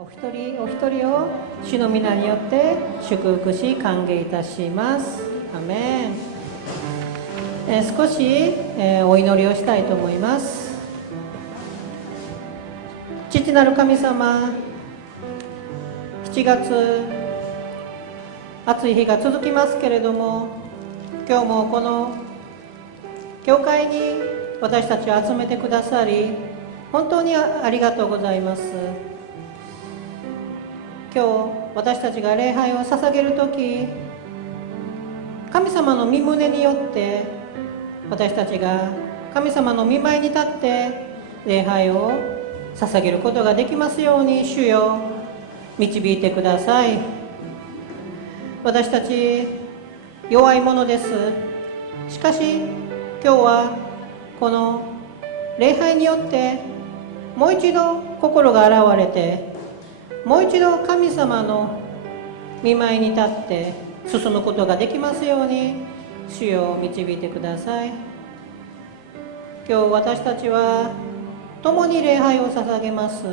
お一人お一人を主の皆によって祝福し歓迎いたします。アメン。少し、お祈りをしたいと思います。父なる神様、7月暑い日が続きますけれども、今日もこの教会に私たちを集めてくださり本当にありがとうございます。今日私たちが礼拝を捧げるとき、神様の御胸によって私たちが神様の御前に立って礼拝を捧げることができますように、主よ導いてください。私たち弱いものです。しかし今日はこの礼拝によってもう一度心が現れて、もう一度神様の御前に立って進むことができますように、主よ導いてください。今日私たちは共に礼拝を捧げます。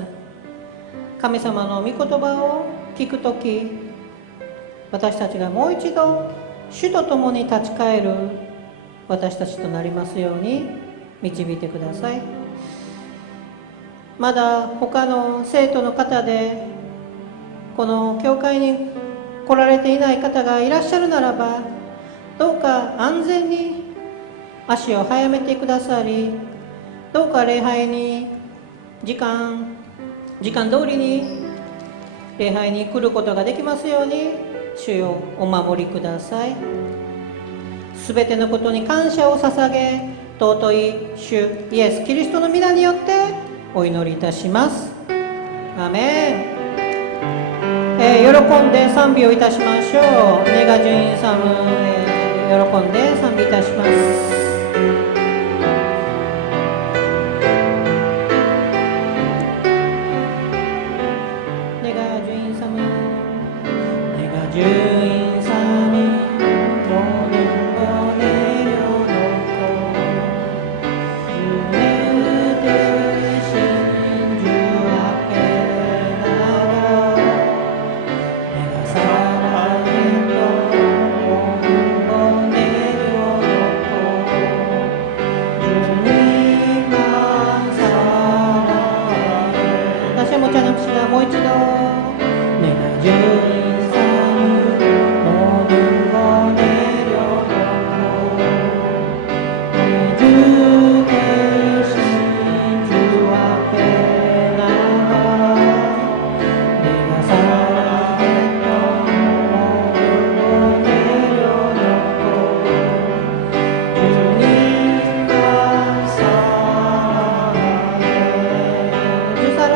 神様の御言葉を聞くとき、私たちがもう一度主と共に立ち返る私たちとなりますように導いてください。まだ他の生徒の方でこの教会に来られていない方がいらっしゃるならば、どうか安全に足を早めてくださり、どうか礼拝に時間通りに礼拝に来ることができますように、主よお守りください。すべてのことに感謝を捧げ、尊い主イエス・キリストの皆によってお祈りいたします。アメン。喜んで賛美をいたしましょう。ネガジュインサム、喜んで賛美いたします。ネガジュインサム、ネガジュインサム、もう一度、ネガジュインサム、モルゴネリョノコ、ネジュケシンジュアペナガ、ネガサラヘト、モルゴネリョノコ、ジュニカサラヘ、ジュサラ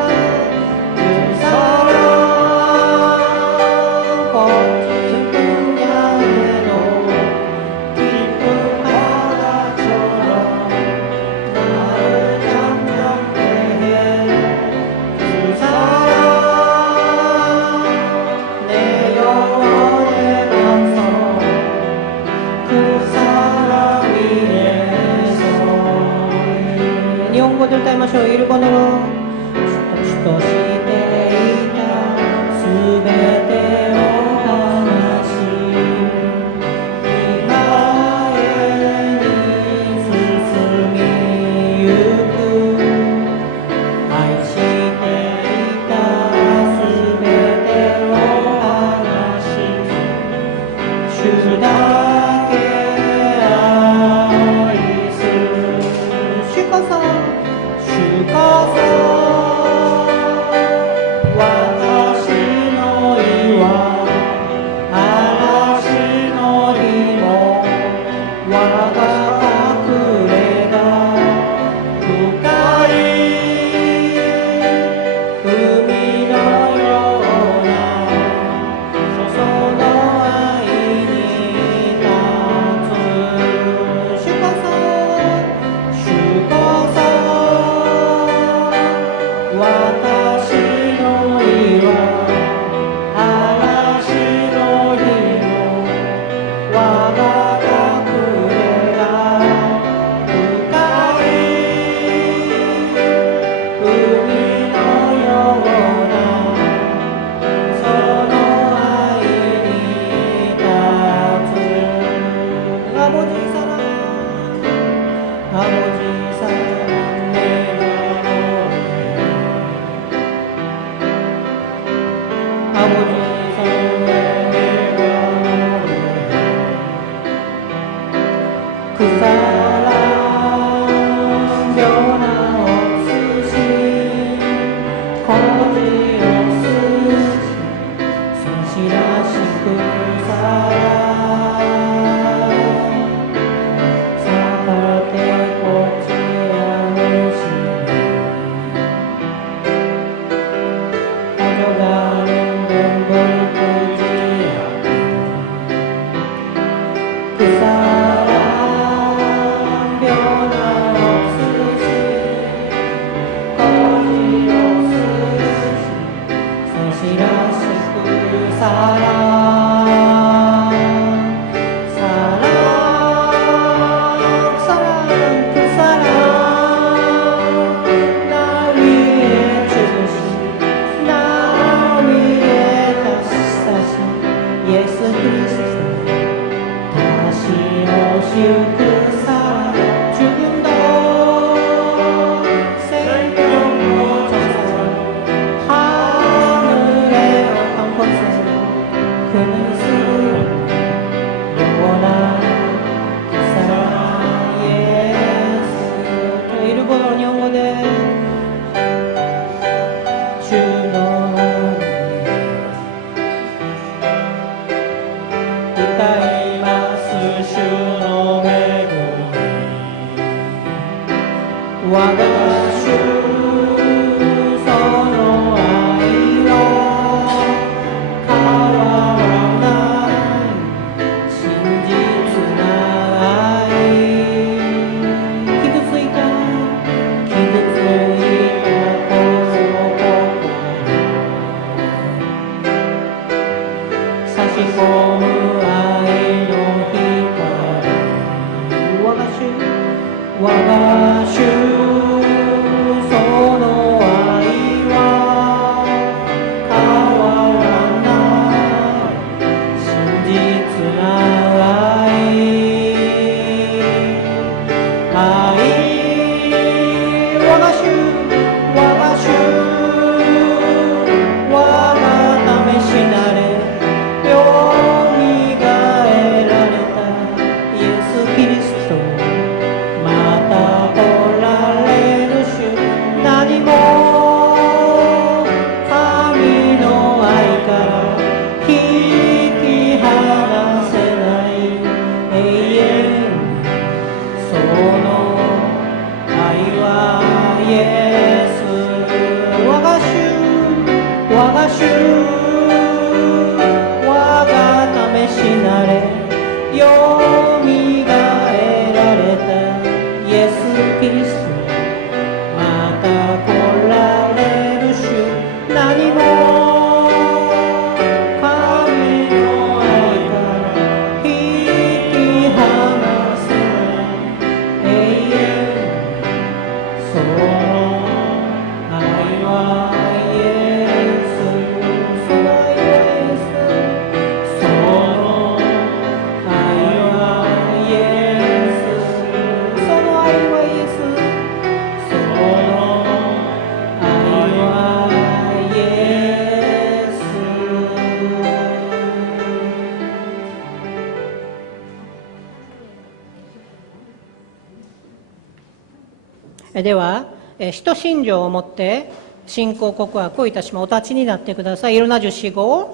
では、使徒信条をもって信仰告白をいたします。お立ちになってください。75、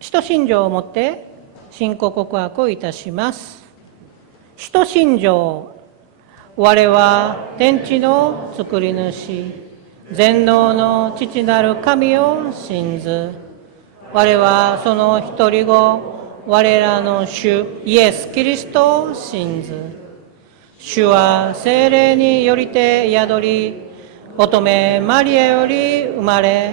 使徒信条をもって信仰告白をいたします。使徒信条。我は天地の作り主、全能の父なる神を信ず。我はその一人子、我らの主イエス・キリストを信ず。主は聖霊によりて宿り、乙女マリアより生まれ、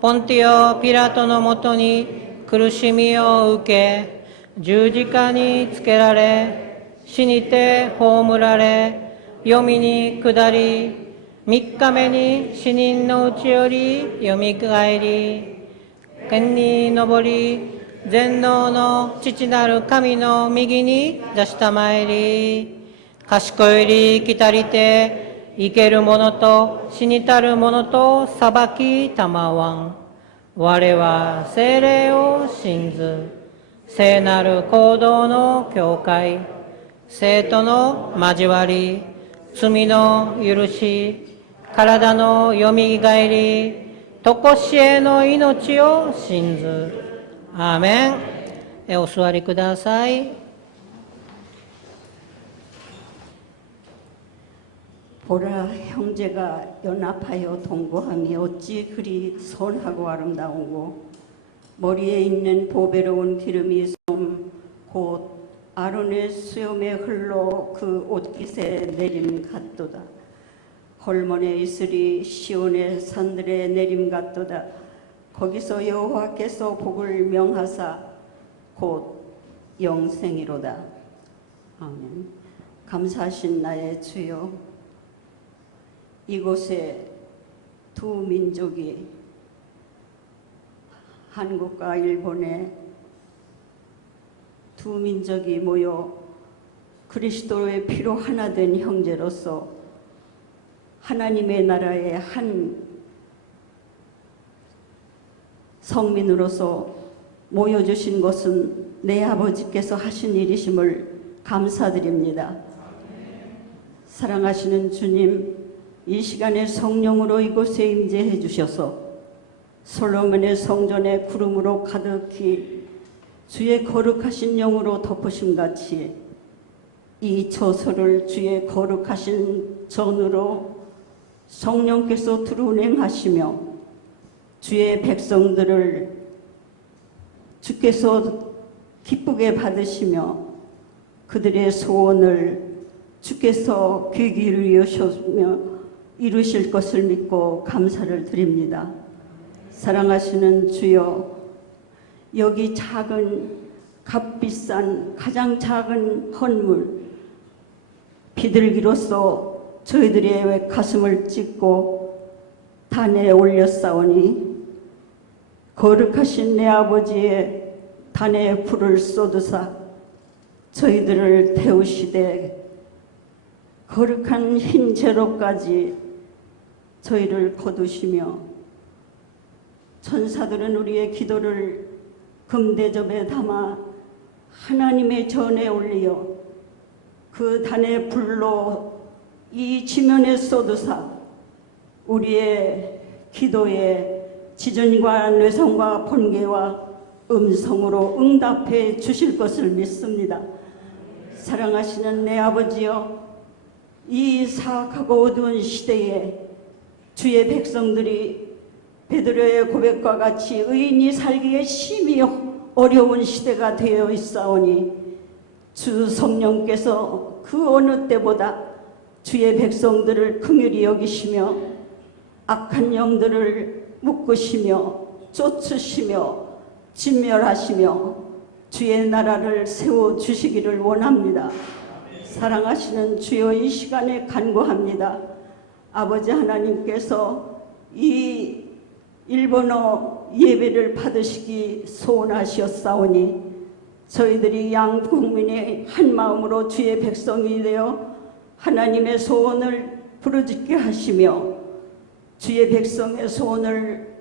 ポンティオ・ピラトのもとに苦しみを受け、十字架につけられ、死にて葬られ、黄泉に下り、三日目に死人のうちよりよみがえり、天に昇り、全能の父なる神の右に座したまえり、賢より来たりて、生ける者と死にたる者と裁きたまわん。我は聖霊を信ず。聖なる行動の教会、聖との交わり、罪の許し、体のよみがえり、とこしえの命を信ず。アーメン。お座りください。보라, 형제가 연합하여 동거함이 어찌 그리 선하고 아름다운고, 머리에 있는 보배로운 기름이 곧 아론의 수염에 흘러 그 옷깃에 내림 같도다. 헐몬의 이슬이 시온의 산들에 내림 같도다. 거기서 여호와께서 복을 명하사 곧 영생이로다. 아멘. 감사하신 나의 주여, 이곳에 두 민족이, 한국과 일본의 두 민족이 모여 그리스도의 피로 하나 된 형제로서 하나님의 나라의 한 성민으로서 모여주신 것은 내 아버지께서 하신 일이심을 감사드립니다. 사랑하시는 주님, 이 시간에 성령으로 이곳에 임재해 주셔서 솔로몬의 성전에 구름으로 가득히 주의 거룩하신 영으로 덮으심같이 이 처소를 주의 거룩하신 전으로 성령께서 들운행하시며 주의 백성들을 주께서 기쁘게 받으시며 그들의 소원을 주께서 귀 기울이시며 이루실 것을 믿고 감사를 드립니다. 사랑하시는 주여, 여기 작은 값비싼 가장 작은 헌물 비둘기로서 저희들의 가슴을 찢고 단에 올렸사오니 거룩하신 내 아버지의 단에 불을 쏟으사 저희들을 태우시되 거룩한 흰 재로까지 저희를 거두시며 천사들은 우리의 기도를 금대접에 담아 하나님의 전에 올리어 그 단의 불로 이 지면에 쏟으사 우리의 기도에 지전과 뇌성과 번개와 음성으로 응답해 주실 것을 믿습니다. 사랑하시는 내 아버지여, 이 사악하고 어두운 시대에 주의 백성들이 베드로의 고백과 같이 의인이 살기에 심히 어려운 시대가 되어 있사오니 주 성령께서 그 어느 때보다 주의 백성들을 긍휼히 여기시며 악한 영들을 묶으시며 쫓으시며 진멸하시며 주의 나라를 세워주시기를 원합니다. 사랑하시는 주여, 이 시간에 간구합니다. 아버지 하나님께서 이 일본어 예배를 받으시기 소원하셨사오니 저희들이 양 국민이 한 마음으로 주의 백성이 되어 하나님의 소원을 부르짖게 하시며 주의 백성의 소원을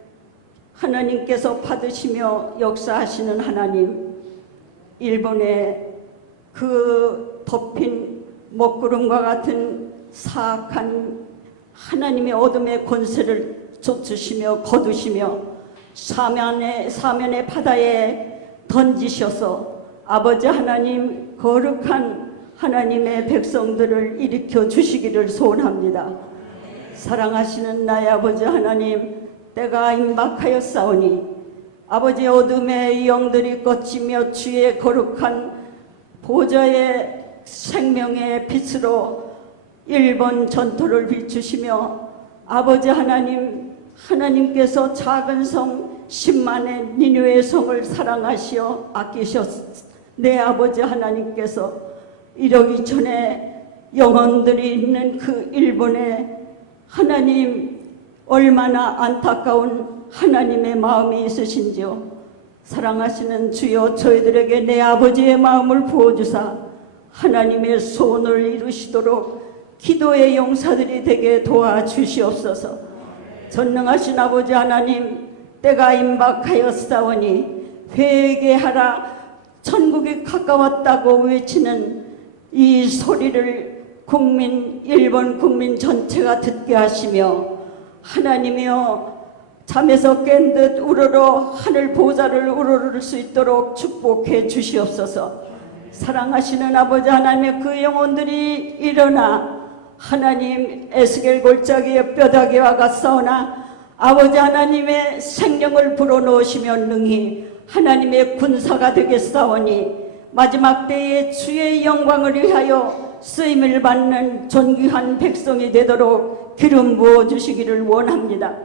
하나님께서 받으시며 역사하시는 하나님, 일본의 그 덮인 먹구름과 같은 사악한 하나님의 어둠의 권세를 쫓으시며 거두시며 사면의 바다에 던지셔서 아버지 하나님, 거룩한 하나님의 백성들을 일으켜 주시기를 소원합니다. 사랑하시는 나의 아버지 하나님, 때가 임박하였사오니 아버지 어둠의 영들이 꺼지며 주의 거룩한 보좌의 생명의 빛으로 일본 전토를 비추시며 아버지 하나님, 하나님께서 작은 성 10만의 니느웨 성을 사랑하시어 아끼셨 내 아버지 하나님께서 이러기 전에 영혼들이 있는 그 일본에 하나님, 얼마나 안타까운 하나님의 마음이 있으신지요. 사랑하시는 주여, 저희들에게 내 아버지의 마음을 부어주사 하나님의 소원을 이루시도록 기도의 용사들이 되게 도와주시옵소서. 전능하신 아버지 하나님, 때가 임박하였사오니 회개하라 천국이 가까웠다고 외치는 이 소리를 일본 국민 전체가 듣게 하시며 하나님이여 잠에서 깬 듯 우러러 하늘 보좌를 우러를 수 있도록 축복해 주시옵소서. 사랑하시는 아버지 하나님의 그 영혼들이 일어나 하나님 에스겔 골짜기의 뼈다귀와 같사오나 아버지 하나님의 생명을 불어넣으시며 능히 하나님의 군사가 되겠사오니 마지막 때에 주의 영광을 위하여 쓰임을 받는 존귀한 백성이 되도록 기름 부어 주시기를 원합니다.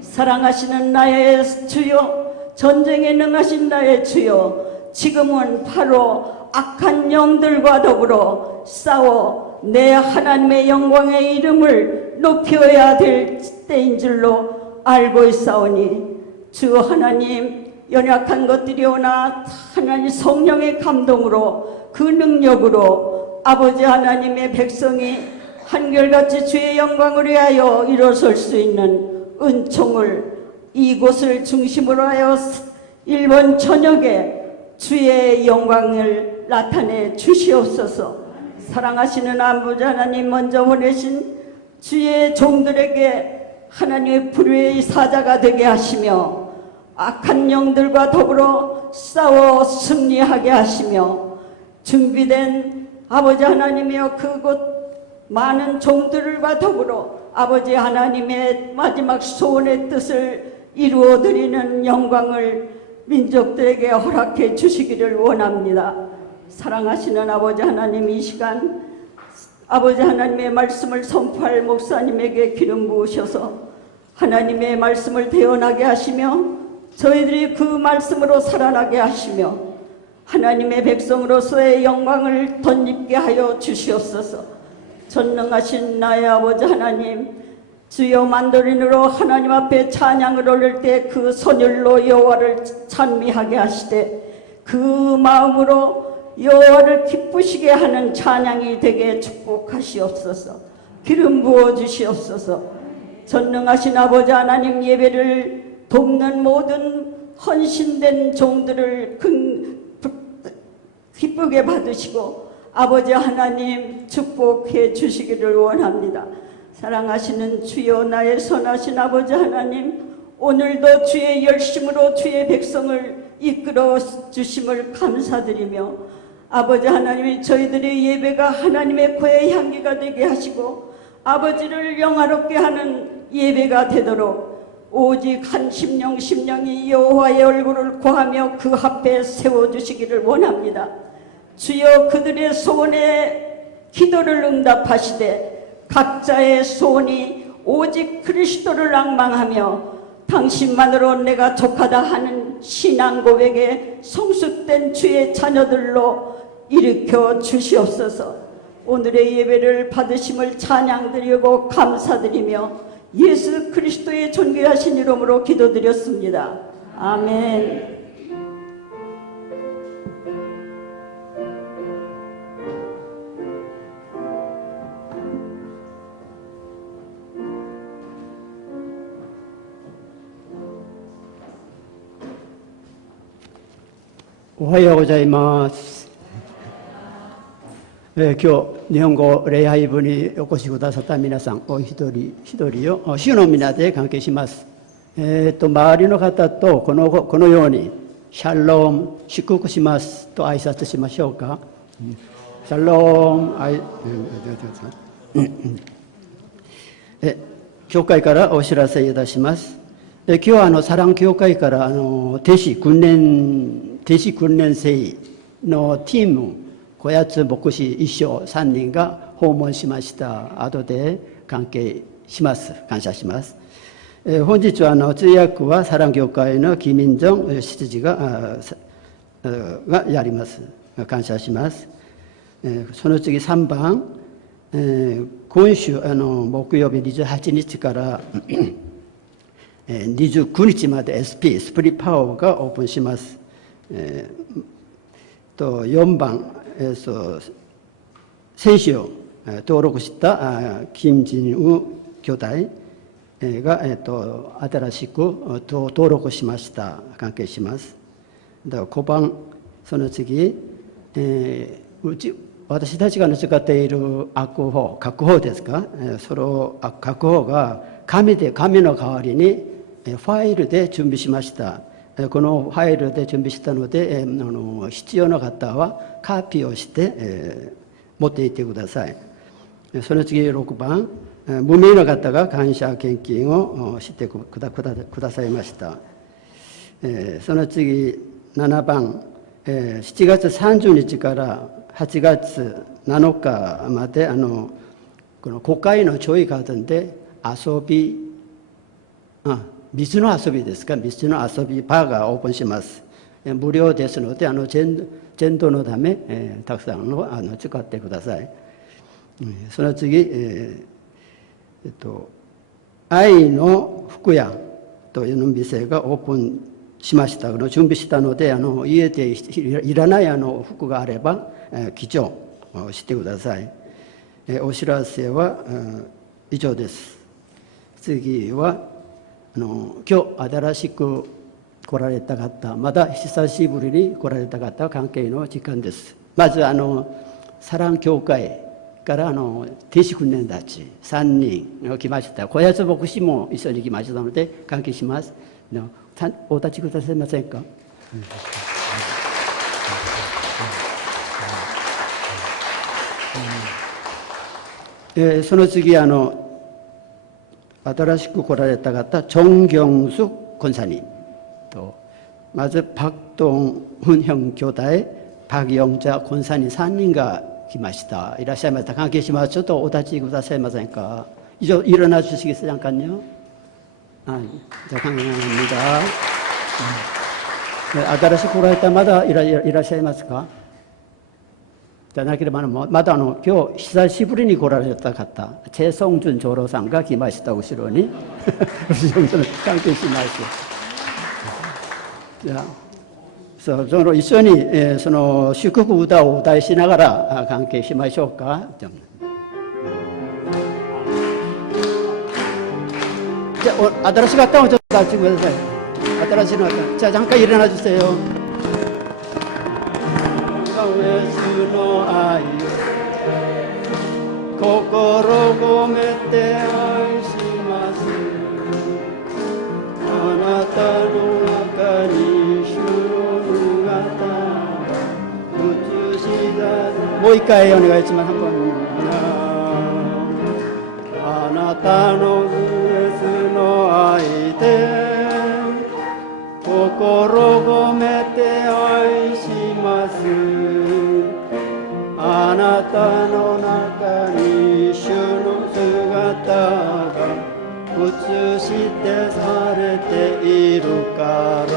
사랑하시는 나의 주여, 전쟁에 능하신 나의 주여, 지금은 바로 악한 영들과 더불어 싸워 내 하나님의 영광의 이름을 높여야 될 때인 줄로 알고 있사오니 주 하나님, 연약한 것들이 오나 하나님 성령의 감동으로 그 능력으로 아버지 하나님의 백성이 한결같이 주의 영광을 위하여 일어설 수 있는 은총을 이곳을 중심으로 하여 일본 전역에 주의 영광을 나타내 주시옵소서. 사랑하시는 아버지 하나님, 먼저 보내신 주의 종들에게 하나님의 불의의 사자가 되게 하시며 악한 영들과 더불어 싸워 승리하게 하시며 준비된 아버지 하나님이여 그곳 많은 종들과 더불어 아버지 하나님의 마지막 소원의 뜻을 이루어드리는 영광을 민족들에게 허락해 주시기를 원합니다. 사랑하시는 아버지 하나님, 이 시간 아버지 하나님의 말씀을 선포할 목사님에게 기름 부으셔서 하나님의 말씀을 대언하게 하시며 저희들이 그 말씀으로 살아나게 하시며 하나님의 백성으로서의 영광을 덧입게 하여 주시옵소서. 전능하신 나의 아버지 하나님, 주여 만도린으로 하나님 앞에 찬양을 올릴 때 그 선율로 여호와를 찬미하게 하시되 그 마음으로 여호와를 기쁘시게 하는 찬양이 되게 축복하시옵소서. 기름 부어 주시옵소서. 전능하신 아버지 하나님, 예배를 돕는 모든 헌신된 종들을 기쁘게 받으시고 아버지 하나님 축복해 주시기를 원합니다. 사랑하시는 주여, 나의 선하신 아버지 하나님, 오늘도 주의 열심으로 주의 백성을 이끌어 주심을 감사드리며 아버지 하나님이 저희들의 예배가 하나님의 코의 향기가 되게 하시고 아버지를 영화롭게 하는 예배가 되도록 오직 한 심령이 여호와의 얼굴을 구하며 그 앞에 세워주시기를 원합니다. 주여, 그들의 소원에 기도를 응답하시되 각자의 소원이 오직 그리스도를 앙망하며 당신만으로 내가 족하다 하는 신앙 고백에 성숙된 주의 자녀들로 일으켜 주시옵소서. 오늘의 예배를 받으심을 찬양드리고 감사드리며 예수 그리스도의 존귀하신 이름으로 기도드렸습니다. 아멘. 오하요 고자이마스. 今日日本語礼拝部にお越しくださった皆さんお一人一人を主の皆で関係します。周りの方とこのようにシャローム祝福しますと挨拶しましょうか。シャローム。教会からお知らせいたします。今日はサラン教会から弟子訓練生のチーム小谷牧師一生3人が訪問しました。後で関係します。感謝します。本日は通訳はサラン教会のキミンジョン執事がやります。感謝します。その次3番、今週木曜日28日から29日まで SP スプリパワーがオープンします。4番、先週登録した金神宇兄弟が、新しく登録しました。関係します。だから5番、その次、私たちが使っている悪法ですか、それを悪法が紙の代わりにファイルで準備しました。このファイルで準備したので、必要な方はカピーをして、持っていってください。その次6番、無名の方が感謝献金をしてくださいました。その次7番、7月30日から8月7日までこの国会の上位ガーデンで水の遊びですか、水の遊びバーがオープンします。無料ですので伝道のため、たくさん使ってください。その次、愛の服屋という店がオープンしました。準備したので家でいらない服があれば記帳してください。お知らせは以上です。次は今日新しく来られた方、また久しぶりに来られた方関係の時間です。まずサラン教会から停止訓練たち3人来ました。小安牧師も一緒に来ましたので関係します。お立ちくださいませんか。その次新しく来られた方、정경숙 권사님とまず박동훈형兄弟、박영자 권사님 3人が来ました。いらっしゃいました。関係します。ちょっとお立ちくださいませんか。以上일어나 주시겠어요? 잠깐요. 자, 감사합니다.新しく来られたまだいらっしゃいますか。じゃなければまだ今日久しぶりに来られた方、최성준 조로상が来ました。後ろに関係します。じゃあその一緒にその祝福歌を歌いしながら関係しましょうか。じゃあ新しかったのちょっと立ちください。新しいのじゃあ잠깐 일어나 주세요. 예수の愛心込めて愛します。あなたの中に主の姿映し出す。もう一回お願いします。あなたのイエスの愛で心込めて愛します。あなたの中に主の姿が映してされているから。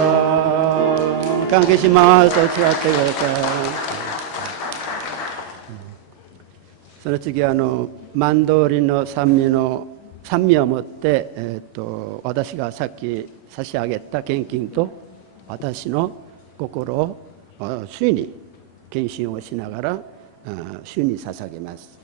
関係します。お座ってください。その次マンドリンの賛美をもって、私がさっき差し上げた献金と私の心を主に献身をしながら主に捧げます。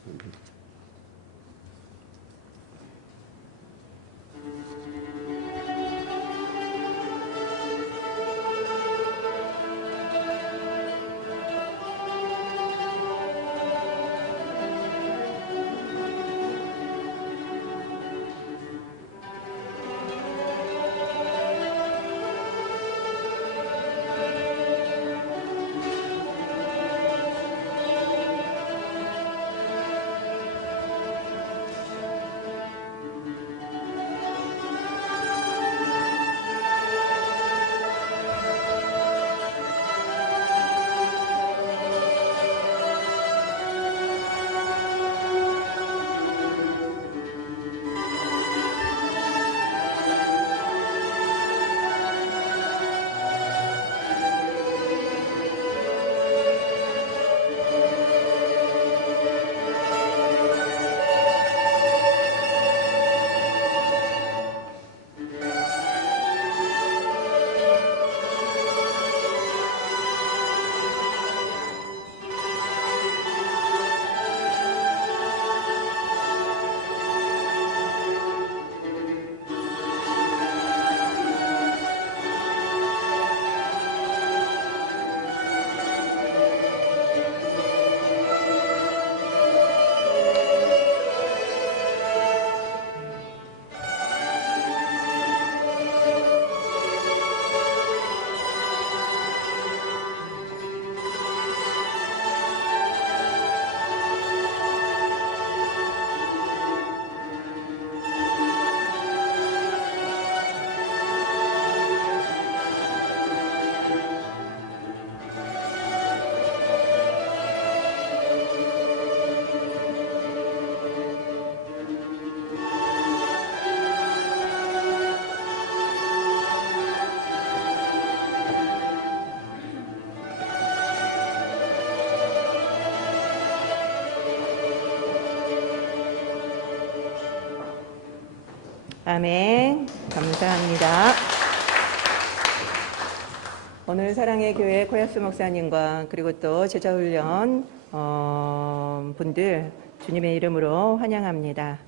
아멘. 감사합니다. 오늘 사랑의 교회 코야스 목사님과 그리고 또 제자훈련 분들 주님의 이름으로 환영합니다.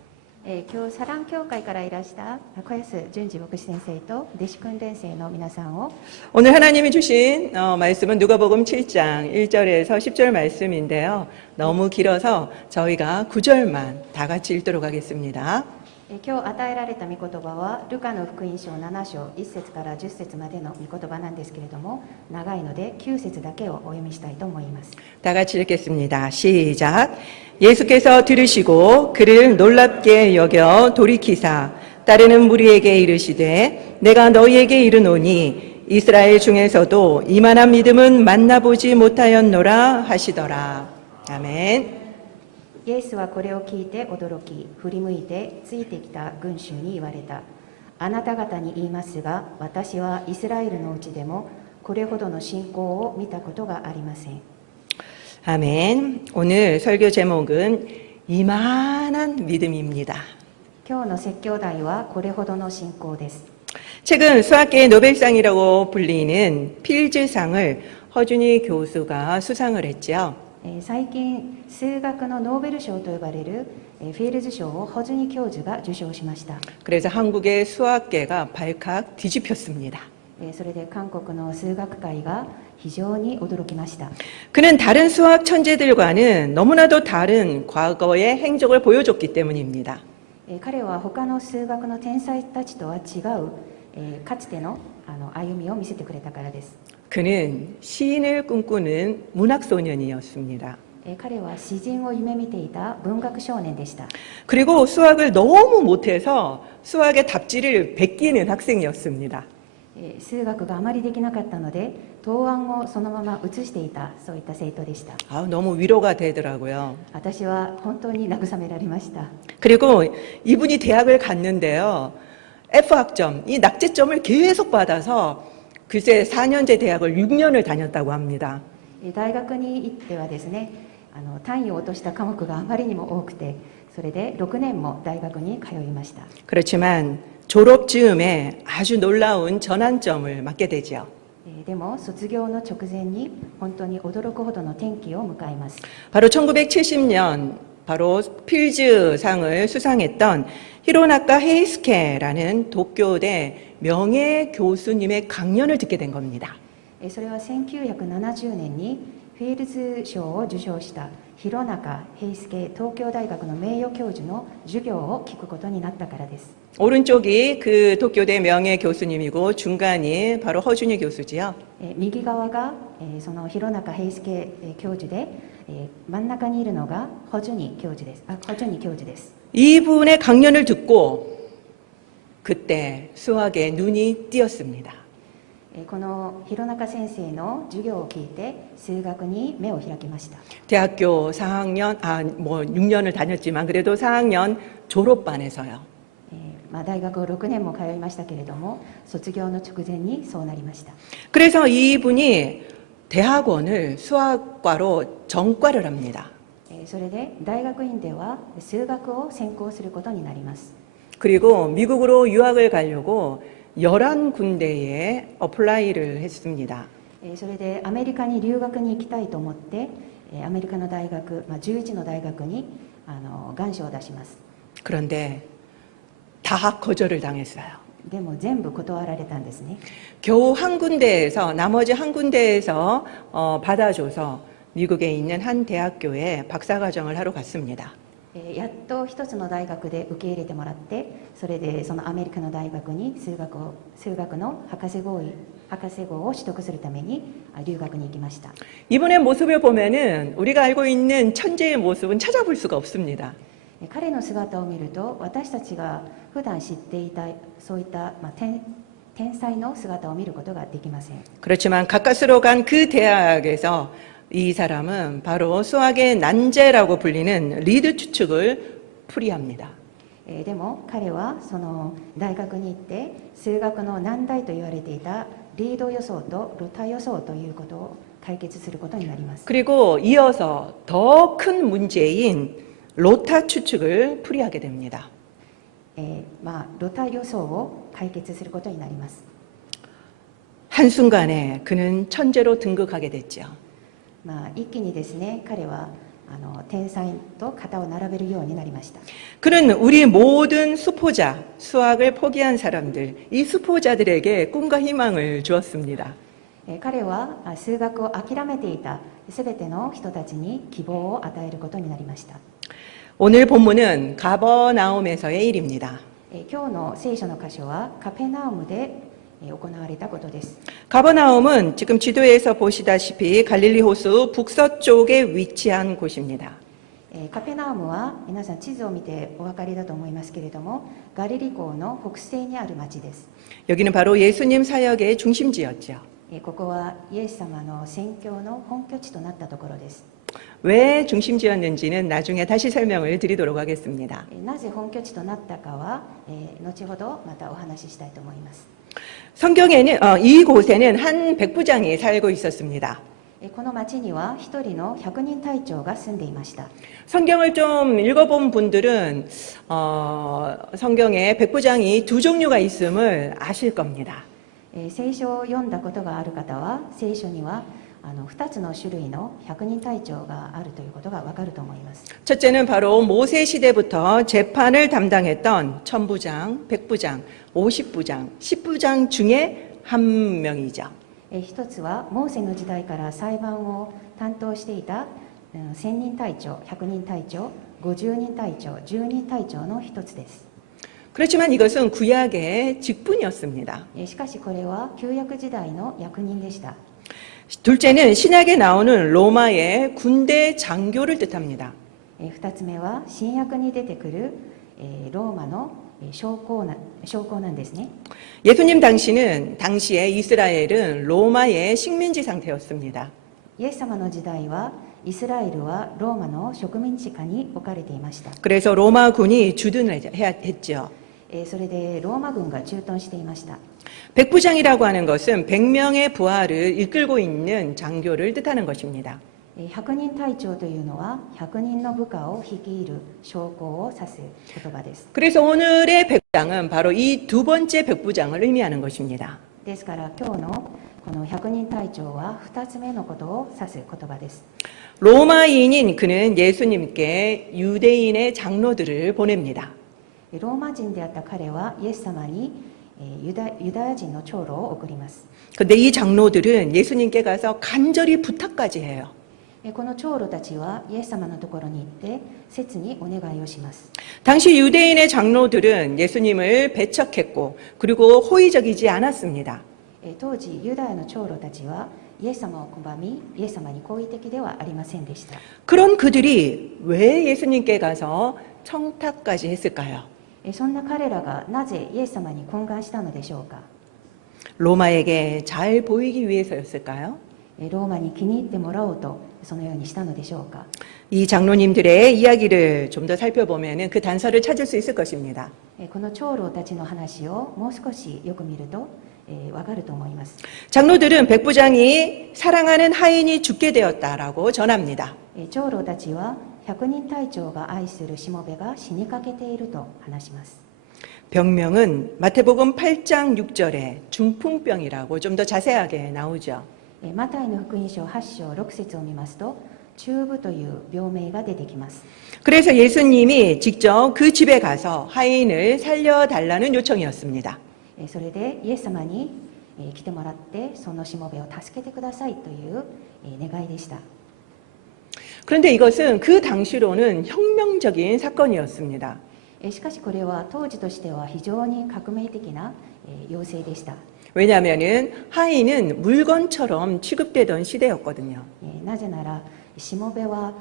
今日サラン教会からいらした小安淳二牧師先生と弟子訓練生の皆さんを 오늘 하나님이 주신 말씀은 누가복음 7장 1절에서 10절 말씀인데요. 너무 길어서 저희가 9절만 다 같이 읽도록 하겠습니다. 今日与えられた御言葉はルカの福音書7章1節から10節までの御言葉なんですけれども長いので9節だけをお読みしたいと思います。 다 같이 읽겠습니다. 시작. 예수께서 들으시고 그를 놀랍게 여겨 돌이키사 따르는 무리에게 이르시되 내가 너희에게 이르노니 이스라엘 중에서도 이만한 믿음은 만나보지 못하였노라 하시더라. 아멘. イエスはこれを聞いて驚き振り向いてついてきた群衆に言われた。あなた方に言いますが私はイスラエルのうちでもこれほどの信仰を見たことがありません。 아멘. 오늘 설교 제목은 이만한 믿음입니다. 今日の説教題はこれほどの信仰です。 최근 수학계의 노벨상이라고 불리는 필즈상을 허준희 교수가 수상을 했죠. 最近数学のノーベル賞と呼ばれるフィールズ賞をホジュニ教授が受賞しました。 그래서 한국의 수학계가 발칵 뒤집혔습니다. それで韓国の数学界が非常に驚きました。 그는 다른 수학 천재들과는 너무나도 다른 과거의 행적을 보여줬기 때문입니다. 彼は他の数学の天才たちとは違うかつての歩みを見せてくれたからです。 그는 시인을 꿈꾸는 문학소년이었습니다. 彼は詩人を夢見ていた文学少年でした。 그리고 수학을 너무 못해서 수학의 답지를 베끼는 학생이었습니다. 数学があまりできなかったので答案をそのまま写していたそういった生徒でした。 너무 위로가 되더라고요. 私は本当に慰められました。 그리고 이분이 대학을 갔는데요. F학점, 이 낙제점을 계속 받아서 글쎄 4년제 대학을 6년을 다녔다고 합니다. 大学に行ってはですね単位を落とした科目があまりにも多くてそれで6年も大学に通いました。 그렇지만 졸업 즈음에 아주 놀라운 전환점을 맞게 되죠. でも卒業の直前に本当に驚くほどの転機を迎えます。 바로 1970년 바로 필즈상을 수상했던 히로나카 헤이스케라는 도쿄대 명예 교수님의 강연을 듣게 된 겁니다. それは1970年にフィールズ賞を受賞した広中平介東京大学の名誉教授の授業を聞くことになったからです。 오른쪽이 그 도쿄대 명예 교수님이고 중간이 바로 허준희 교수지요. 右側がその広中平介教授で真ん中にいるのがホジュニ教授です。ホジュニ教授です。 이분의 강연을 듣고 그때 수학에 눈이 띄었습니다. この広中先生の授業を聞いて数学に目を開きました。 대학교 4학년, 6년을 다녔지만 그래도 4학년 졸업반에서요. 大学を6年も通いましたけれども卒業の直前にそうなりました。 그래서 이분이 대학원을 수학과로 전과를 합니다. それで大学院では数学を専攻することになります。 그리고 미국으로 유학을 가려고 11군데에 어플라이를 했습니다. それでアメリカに留学に行きたいと思ってアメリカの大学、11の大学に願書を出します。 그런데 다 거절을 당했어요. でも全部断られたんですね。 겨우 한 군데에서 나머지 한 군데에서 받아줘서 미국에 있는 한 대학교에 박사과정을 하러 갔습니다. やっと一つの大学で受け入れてもらってそれでそのアメリカの大学に数学の博士号を取得するために留学に行きました。 이분의 모습을 보면은 우리가 알고 있는 천재의 모습은 찾아볼 수가 없습니다. 彼の姿を見ると私たちが普段知っていたそういった、天才の姿を見ることができません。 그렇지만 가까스로 간 그 대학에서 이 사람은 바로 수학의 난제라고 불리는 리드 추측을 풀이합니다. でも彼はその大学に行って数学の難題と言われていたリード予想とロタ予想ということを解決することになります。 그리고 이어서 더 큰 문제인 로타 추측을 풀이하게 됩니다. ロタ予想を解決することになります。 한순간에 그는 천재로 등극하게 됐죠. 一気にですね、彼は天才と肩を並べるようになりました。 그는 우리 모든 수포자, 수학을 포기한 사람들, 이 수포자들에게 꿈과 희망을 주었습니다. 彼は数学を諦めていたすべての人たちに希望を与えることになりました。 오늘 본문은 가버나움에서의 일입니다. 今日の聖書の箇所はカペナウムで行われたことです。 가버나움은 지금 지도에서 보시다시피 갈릴리 호수 북서쪽에 위치한 곳입니다. カペナウムは皆さん地図を見てお分かりだと思いますけれども、ガリリ港の北西にある町です。 여기는 바로 예수님 사역의 중심지였죠. ここはイエス様の宣教の本拠地となったところです。 왜 중심지였는지는 나중에 다시 설명을 드리도록 하겠습니다. なぜ本拠地となったかは、後ほどまたお話ししたいと思います。 성경에는 이곳에는 한 백부장이 살고 있었습니다. この町には一人の百人隊長が住んでいました。 성경을 좀 읽어본 분들은 성경에 백부장이 두 종류가 있음을 아실 겁니다. 聖書を読んだことがある方は、聖書には2つの種類の百人隊長があるということがわかると思います。 첫째는 바로 모세 시대부터 재판을 담당했던 천부장, 백부장, 50부장, 10부장 중에 한 명이죠. 一つはモーセの時代から裁判を担当していた1000人隊長、100人隊長、50人隊長、10人隊長の一つです。 그렇지만 이것은 구약의 직분이었습니다. しかしこれは旧約時代の役人でした。 둘째는 신약에 나오는 로마의 군대 장교를 뜻합니다. 二つ目は新約に出てくるローマの将校なんですね。 예수님 당시에 이스라엘은 로마의 식민지 상태였습니다. イエス様の時代はイスラエルはローマの植民地下に置かれていました。 그래서 로마군이 주둔을 했죠. それでローマ軍が駐屯していました。 백부장이라고 하는 것은 100명의 부하를 이끌고 있는 장교를 뜻하는 것입니다. 100人隊長というのは100人の部下を率いる将校を指す言葉です。 그래서 오늘의 백부장은 바로 이 두 번째 백부장을 의미하는 것입니다. ですから今日のこの100人隊長は2つ目のことを指す言葉です。 로마인인 그는 예수님께 유대인의 장로들을 보냅니다. ローマ人であった彼はイエス様にユダヤ人の長老を送ります。 근데 이 장로들은 예수님께 가서 간절히 부탁까지 해요. この長老たちはイエス様のところに行って切にお願いをします。 당시 유대인의 장로들은 예수님을 배척했고 그리고 호의적이지 않았습니다. 当時ユダヤの長老たちはイエス様を拒み、イエス様に好意的ではありませんでした。 그런 그들이 왜 예수님께 가서 청탁까지 했을까요? そんな彼らがなぜイエス様に懇願したのでしょうか。 로마에게 잘 보이기 위해서였을까요? ローマに気に入ってもらおうとそのようにしたのでしょうか。 이 장로님들의 이야기를 좀 더 살펴보면 그 단서를 찾을 수 있을 것입니다. この長老たちの話をもう少しよく見るとわかると思います。 장로들은 백부장이 사랑하는 하인이 죽게 되었다라고 전합니다. 長老たちは百人隊長が愛するしもべが死にかけていると話します。 병명은 마태복음 8장 6절에 중풍병이라고 좀 더 자세하게 나오죠. マタイの福音書8章6節を見ますと中部という病名が出てきます。 그래서 예수님이 직접 그 집에 가서 하인을 살려달라는 요청이었습니다. それでイエス様に来てもらってそのしもべを助けてくださいという願いでした。 그런데 이것은 그 당시로는 혁명적인 사건이었습니다. しかしこれは当時としては非常に革命的な要請でした。 왜냐하면 하인은 물건처럼 취급되던 시대였거든요. なぜならしもべは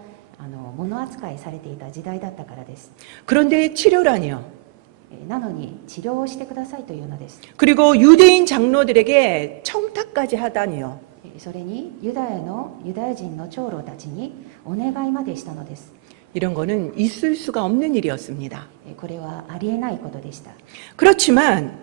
物扱いされていた時代だったからです。 그런데 치료라니요. なのに治療をしてくださいというのです。 그리고 유대인 장로들에게 청탁까지 하다니요. それにユダヤ人の長老たちにお願いまでしたのです。 이런 거는 있을 수가 없는 일이었습니다. これはありえないことでした。 그렇지만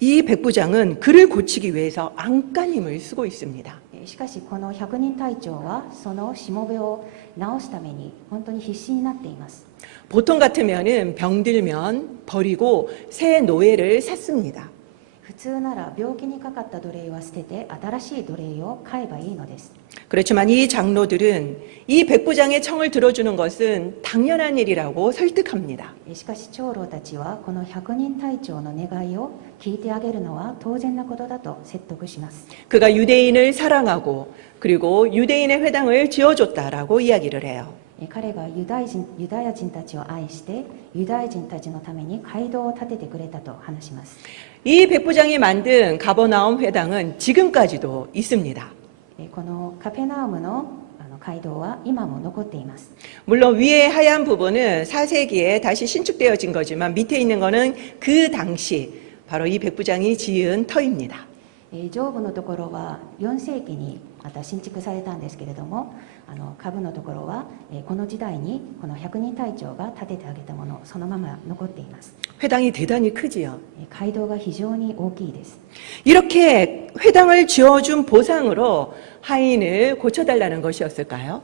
이 백부장은 그를 고치기 위해서 안간힘을 쓰고 있습니다. しかしこの百人隊長はそのしもべを治すために本当に必死になっています。 보통 같으면은 병들면 버리고 새 노예를 샀습니다. 普通なら病気にかかった奴隷は捨てて新しい奴隷を買えばいいのです。 그렇지만 이 장로들은 이 백부장의 청을 들어주는 것은 당연한 일이라고 설득합니다. しかし長老たちはこの百人隊長の願いを聞いてあげるのは当然なことだと説得します。 그가 유대인을 사랑하고 그리고 유대인의 회당을 지어줬다라고 이야기를 해요. 彼がユダヤ人たちを愛してユダヤ人たちのために街道を建ててくれたと話します。 이 백부장이 만든 가버나움 회당은 지금까지도 있습니다. このカペナウムの街道は今も残っています。 물론 위에 하얀 부분은 4세기에 다시 신축되어진 거지만 밑에 있는 거는 그 당시 바로 이 백부장이 지은 터입니다. 上部のところは4世紀にまた新築されたんですけれども、下部のところはこの時代にこの百人隊長が建ててあげたものそのまま残っています。 회당이 대단히 크지요. 街道が非常に大きいです。 이렇게 회당을 지어준 보상으로 하인을 고쳐달라는 것이었을까요?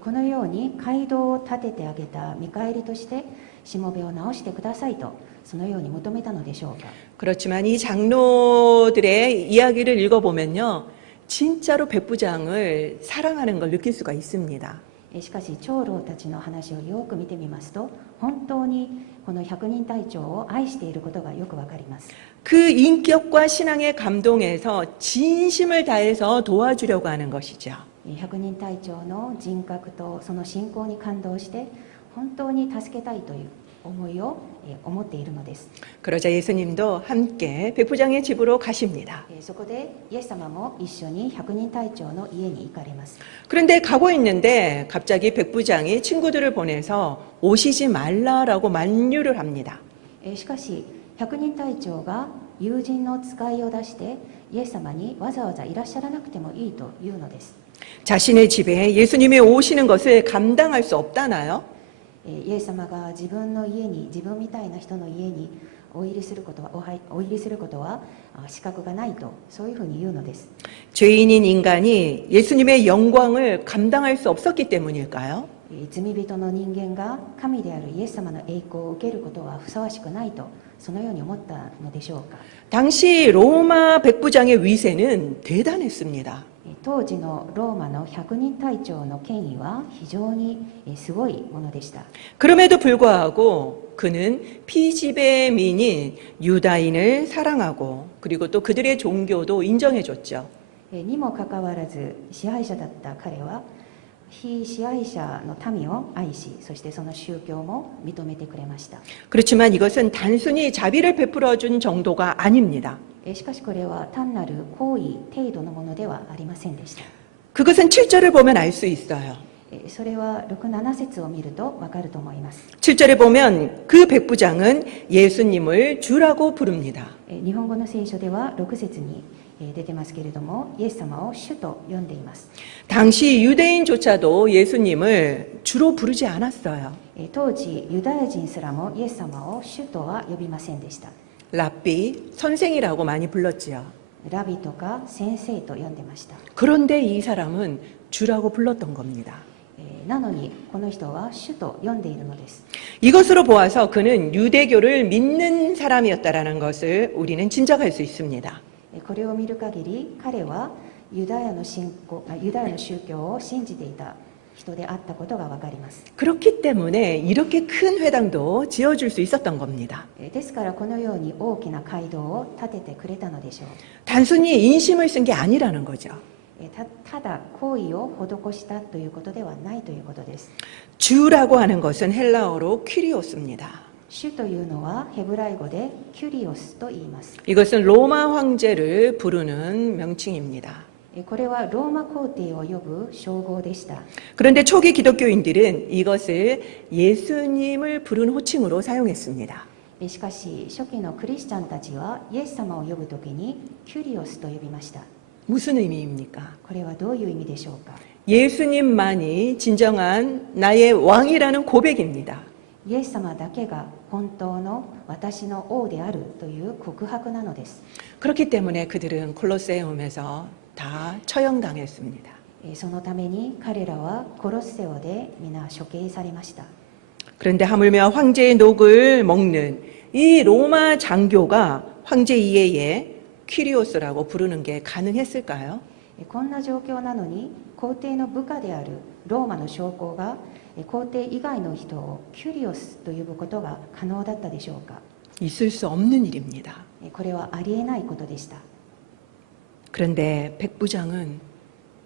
このように街道を建ててあげた見返りとしてしもべを直してくださいとそのように求めたのでしょうか。 그렇지만 이 장로들의 이야기를 읽어보면요. 진짜로 백부장을 사랑하는 걸 느낄 수가 있습니다. しかし長老たちの話をよく見てみますと本当にこの百人隊長を愛していることがよくわかります。 그 인격과 신앙에 감동해서 진심을 다해서 도와주려고 하는 것이죠. 百人隊長の人格とその信仰に感動して本当に助けたいという思いを思っているのです。 그러자 예수님도 함께 백부장의 집으로 가십니다. そこでイエス様も一緒に百人隊長の家に行かれます。 그런데 가고 있는데 갑자기 백부장이 친구들을 보내서 오시지 말라라고 만류를 합니다. しかし百人隊長が友人の使いを出してイエス様にわざわざいらっしゃらなくてもいいというのです。 자신의 집에 예수님이 오시는 것을 감당할 수 없다나요? イエス様が自分の家に自分みたいな人の家にお入りすることは資格がないとそういうふうに言うのです。 죄인인 인간이 예수님의 영광을 감당할 수 없었기 때문일까요? 罪人の人間が神であるイエス様の栄光を受けることはふさわしくないとそのように思ったのでしょうか。 당시 로마 백부장의 위세는 대단했습니다. 当時のローマの百人隊長の権威は非常にすごいものでした。 그럼에도 불구하고 그는 피지배민인 유다인을 사랑하고 그리고 또 그들의 종교도 인정해줬죠. にもかかわらず支配者だった彼は非支配者の民を愛しそしてその宗教も認めてくれました。 그렇지만 이것은 단순히 자비를 베풀어준 정도가 아닙니다. しかしこれは単なる行為程度のものではありませんでした。 그것은 7절을 보면 알 수 있어요. それは6、7節を見るとわかると思います。 7절에 보면 그 백부장은 예수님을 주라고 부릅니다. 日本語の聖書では6節に出てますけれどもイエス様を主と呼んでいます。 당시 유대인조차도 예수님을 주로 부르지 않았어요. 当時ユダヤ人すらもイエス様を主とは呼びませんでした。 랍비, 선생이라고 많이 불렀지요. ラビとか先生と呼んでました。 그런데 이 사람은 주라고 불렀던 겁니다. なのにこの人は主と呼んでいるのです。 이것으로 보아서 그는 유대교를 믿는 사람이었다라는 것을 우리는 짐작할 수 있습니다. これを見る限り彼はユダヤの宗教を信じていた人であったことがわかります。 그렇기 때문에 이렇게 큰 회당도 지어줄 수 있었던 겁니다. ですからこのように大きな街道を建ててくれたのでしょう。 단순히 인심을 쓴 게 아니라는 거죠. ただ行為を施したということではないということです。 주라고 하는 것은 헬라어로 퀴리오스입니다. 主というのはヘブライ語でキュリオスと言います。 이것은 로마 황제를 부르는 명칭입니다. これはローマ皇帝を呼ぶ称号でした。 그런데 초기 기독교인들은 이것을 예수님을 부르는 호칭으로 사용했습니다. しかし初期のクリスチャンたちはイエス様を呼ぶときにキュリオスと呼びました。 무슨 의미입니까? これはどういう意味でしょうか。 예수님만이 진정한 나의 왕이라는 고백입니다. イエス様だけが本当の私の王であるという告白なのです。 그렇기 때문에 그들은 콜로세움에서 다 처형당했습니다. そのために彼らはコロッセオで皆処刑されました。 그런데 하물며 황제의 녹을 먹는 이 로마 장교가 황제 이해에 퀴리오스라고 부르는 게 가능했을까요? こんな状況なのに皇帝の部下であるローマの将校が皇帝以外の人をキュリオスと呼ぶことが可能だったでしょうか。 있을 수 없는 일입니다. これはありえないことでした。 그런데 백부장은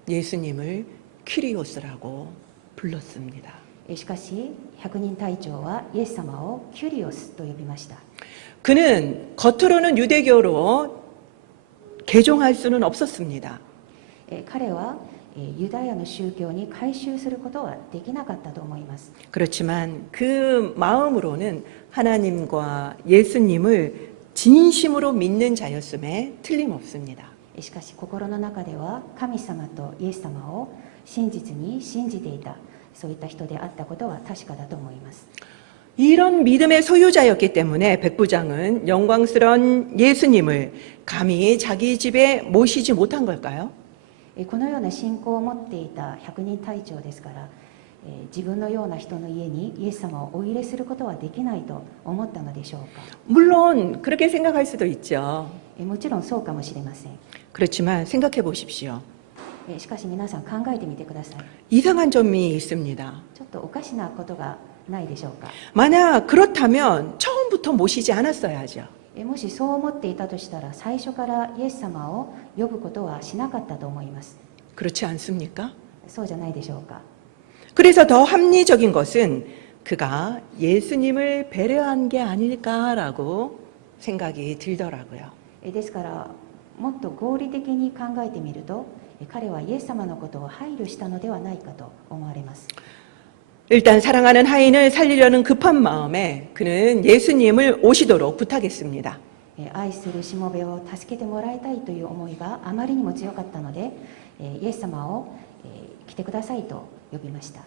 예수님을 퀴리오스라고 불렀습니다. しかし百人隊長はイエス様をキュリオスと呼びました。 그는 겉으로는 유대교로 개종할 수는 없었습니다. 彼はユダヤの宗教に改宗することはできなかったと思います。 그렇지만 그 마음으로는 하나님과 예수님을 진심으로 믿는 자였음에 틀림없습니다. しかし心の中では神様とイエス様を真実に信じていた、そういった人であったことは確かだと思います。 이런 믿음의 소유자였기 때문에 백부장은 영광스러운 예수님을 감히 자기 집에 모시지 못한 걸까요? このような信仰を持っていた百人隊長ですから、自分のような人の家にイエス様をお入れすることはできないと思ったのでしょうか。 물론 그렇게 생각할 수도 있죠. もちろんそうかもしれません。 그렇지만 생각해 보십시오. しかし皆さん考えてみてください。 이상한 점이 있습니다. ちょっとおかしなことがないでしょうか。 만약 그렇다면 처음부터 모시지 않았어야죠. もしそう思っていたとしたら最初からイエス様を呼ぶことはしなかったと思います。 그렇지 않습니까? そうじゃないでしょうか。 그래서 더 합리적인 것은 그가 예수님을 배려한 게 아닐까라고 생각이 들더라고요. ですからもっと合理的に考えてみると、彼はイエス様のことを配慮したのではないかと思われます。 일단 사랑하는 하인을 살리려는 급한 마음에 그는 예수님을 오시도록 부탁했습니다. 愛するしもべを助けてもらいたいという思いがあまりにも強かったので、イエス様を来てくださいと呼びました。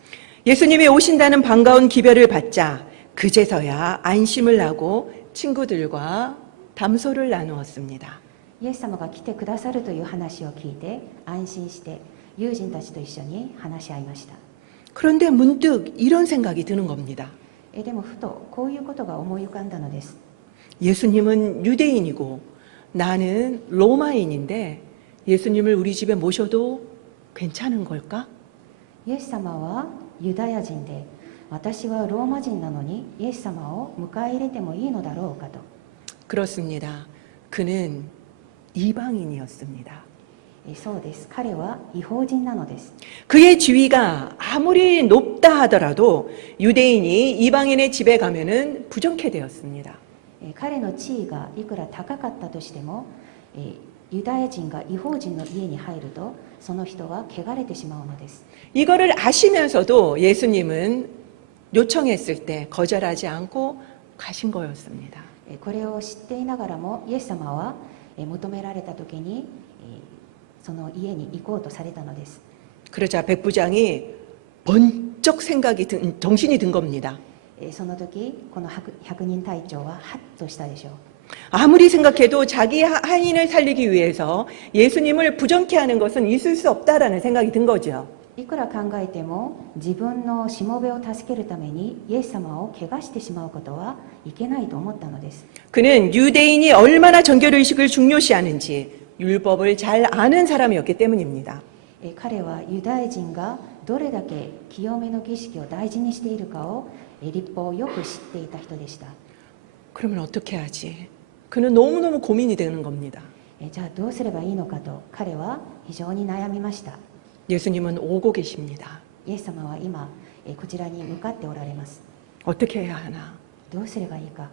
예수님이 오신다는 반가운 기별을 받자 그제서야 안심을 하고 친구들과 담소를 나누었습니다. イエス様が来てくださるという話を聞いて安心して友人たちと一緒に話し合いました。 그런데 문득 이런 생각이 드는 겁니다. でもふとこういうことが思い浮かんだのです。 예수님은 유대인이고 나는 로마인인데 예수님을 우리 집에 모셔도 괜찮은 걸까? イエス様はユダヤ人で私はローマ人なのにイエス様を迎え入れてもいいのだろうかと。 그렇습니다. 그는 이방인이었습니다. そうです。彼は違法人なのです。 그의 지위가 아무리 높다 하더라도 유대인이 이방인의 집에 가면은 부정케 되었습니다. 彼の地位がいくら高かったとしても、ユダヤ人が違法人の家に入るとその人は汚れてしまうのです。 이거를 아시면서도 예수님은 요청했을 때 거절하지 않고 가신 거였습니다. これを知っていながらもイエス様は求められた時にその家に行こうとされたのです。 그러자 백부장이 번쩍 정신이 든 겁니다. その時この百人隊長はハッとしたでしょう。 아무리 생각해도 자기 하인을 살리기 위해서 예수님을 부정케 하는 것은 있을 수 없다라는 생각이 든 거죠. いくら考えても自分のしもべを助けるためにイエス様を汚してしまうことはいけないと思ったのです。 그는 유대인이 얼마나 정결의식을 중요시하는지 율법을 잘 아는 사람이었기 때문입니다. 彼はユダヤ人がどれだけ清めの儀式を大事にしているかを律法をよく知っていた人でした。 그러면 어떻게 하지? 그는 너무너무 고민이 되는 겁니다. じゃあどうすればいいのかと彼は非常に悩みました。 예수님은 오고 계십니다. イエス様は今こちらに向かっておられます。 어떻게 해야 하나? どうすればいいか。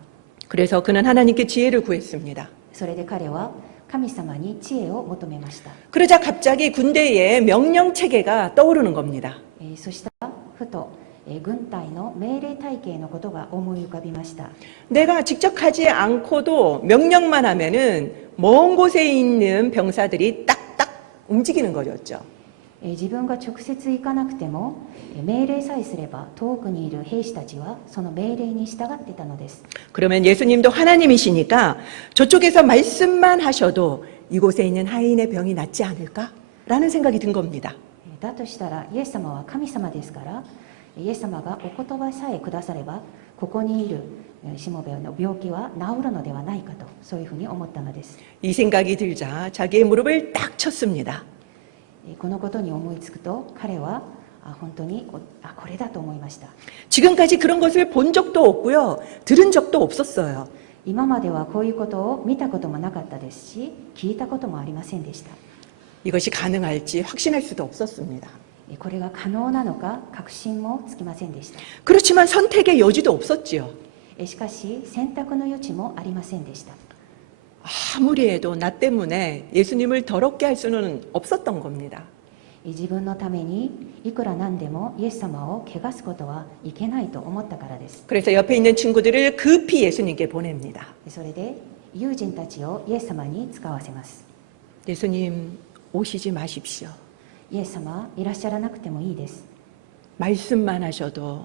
그래서 그는 하나님께 지혜를 구했습니다. それで彼は神様に知恵を求めました。 그러자 갑자기 군대의 명령 체계가 떠오르는 겁니다. そしたらふと軍隊の命令体系のことが思い浮かびました。 내가 직접 가지 않고도 명령만 하면은 먼 곳에 있는 병사들이 딱딱 움직이는 거였죠. 自分が直接行かなくても命令さえすれば遠くにいる兵士たちはその命令に従ってたのです。 그러면 예수님도 하나님이시니까 저쪽에서 말씀만 하셔도 이곳에 있는 하인의 병이 낫지 않을까? 라는 생각이 든 겁니다. だとしたらイエス様は神様ですからイエス様がお言葉さえくだされば、ここにいるしもべの病気は治るのではないかと、そういうふうに思ったのです。 이 생각이 들자 자기의 무릎을 딱 쳤습니다. このことに思いつくと、彼は本当にこれだと思いました。 지금까지 그런 것을 본 적도 없고요. 들은 적도 없었어요. 今まではこういうことを見たこともなかったですし、聞いたこともありませんでした。 이것이 가능할지 확신할 수도 없었습니다. これが可能なのか確信もつきませんでした。 그렇지만 선택의 여지도 없었지요. しかし選択の余地もありませんでした。 아무리 해도 나 때문에 예수님을 더럽게 할 수는 없었던 겁니다. 自分のためにいくらなんでもイエス様を汚すことはいけないと思ったからです。 그래서 옆에 있는 친구들을 급히 예수님께 보냅니다. それで友人たちをイエス様に使わせます。 예수님 오시지 마십시오. イエス様いらっしゃらなくてもいいです。 말씀만 하셔도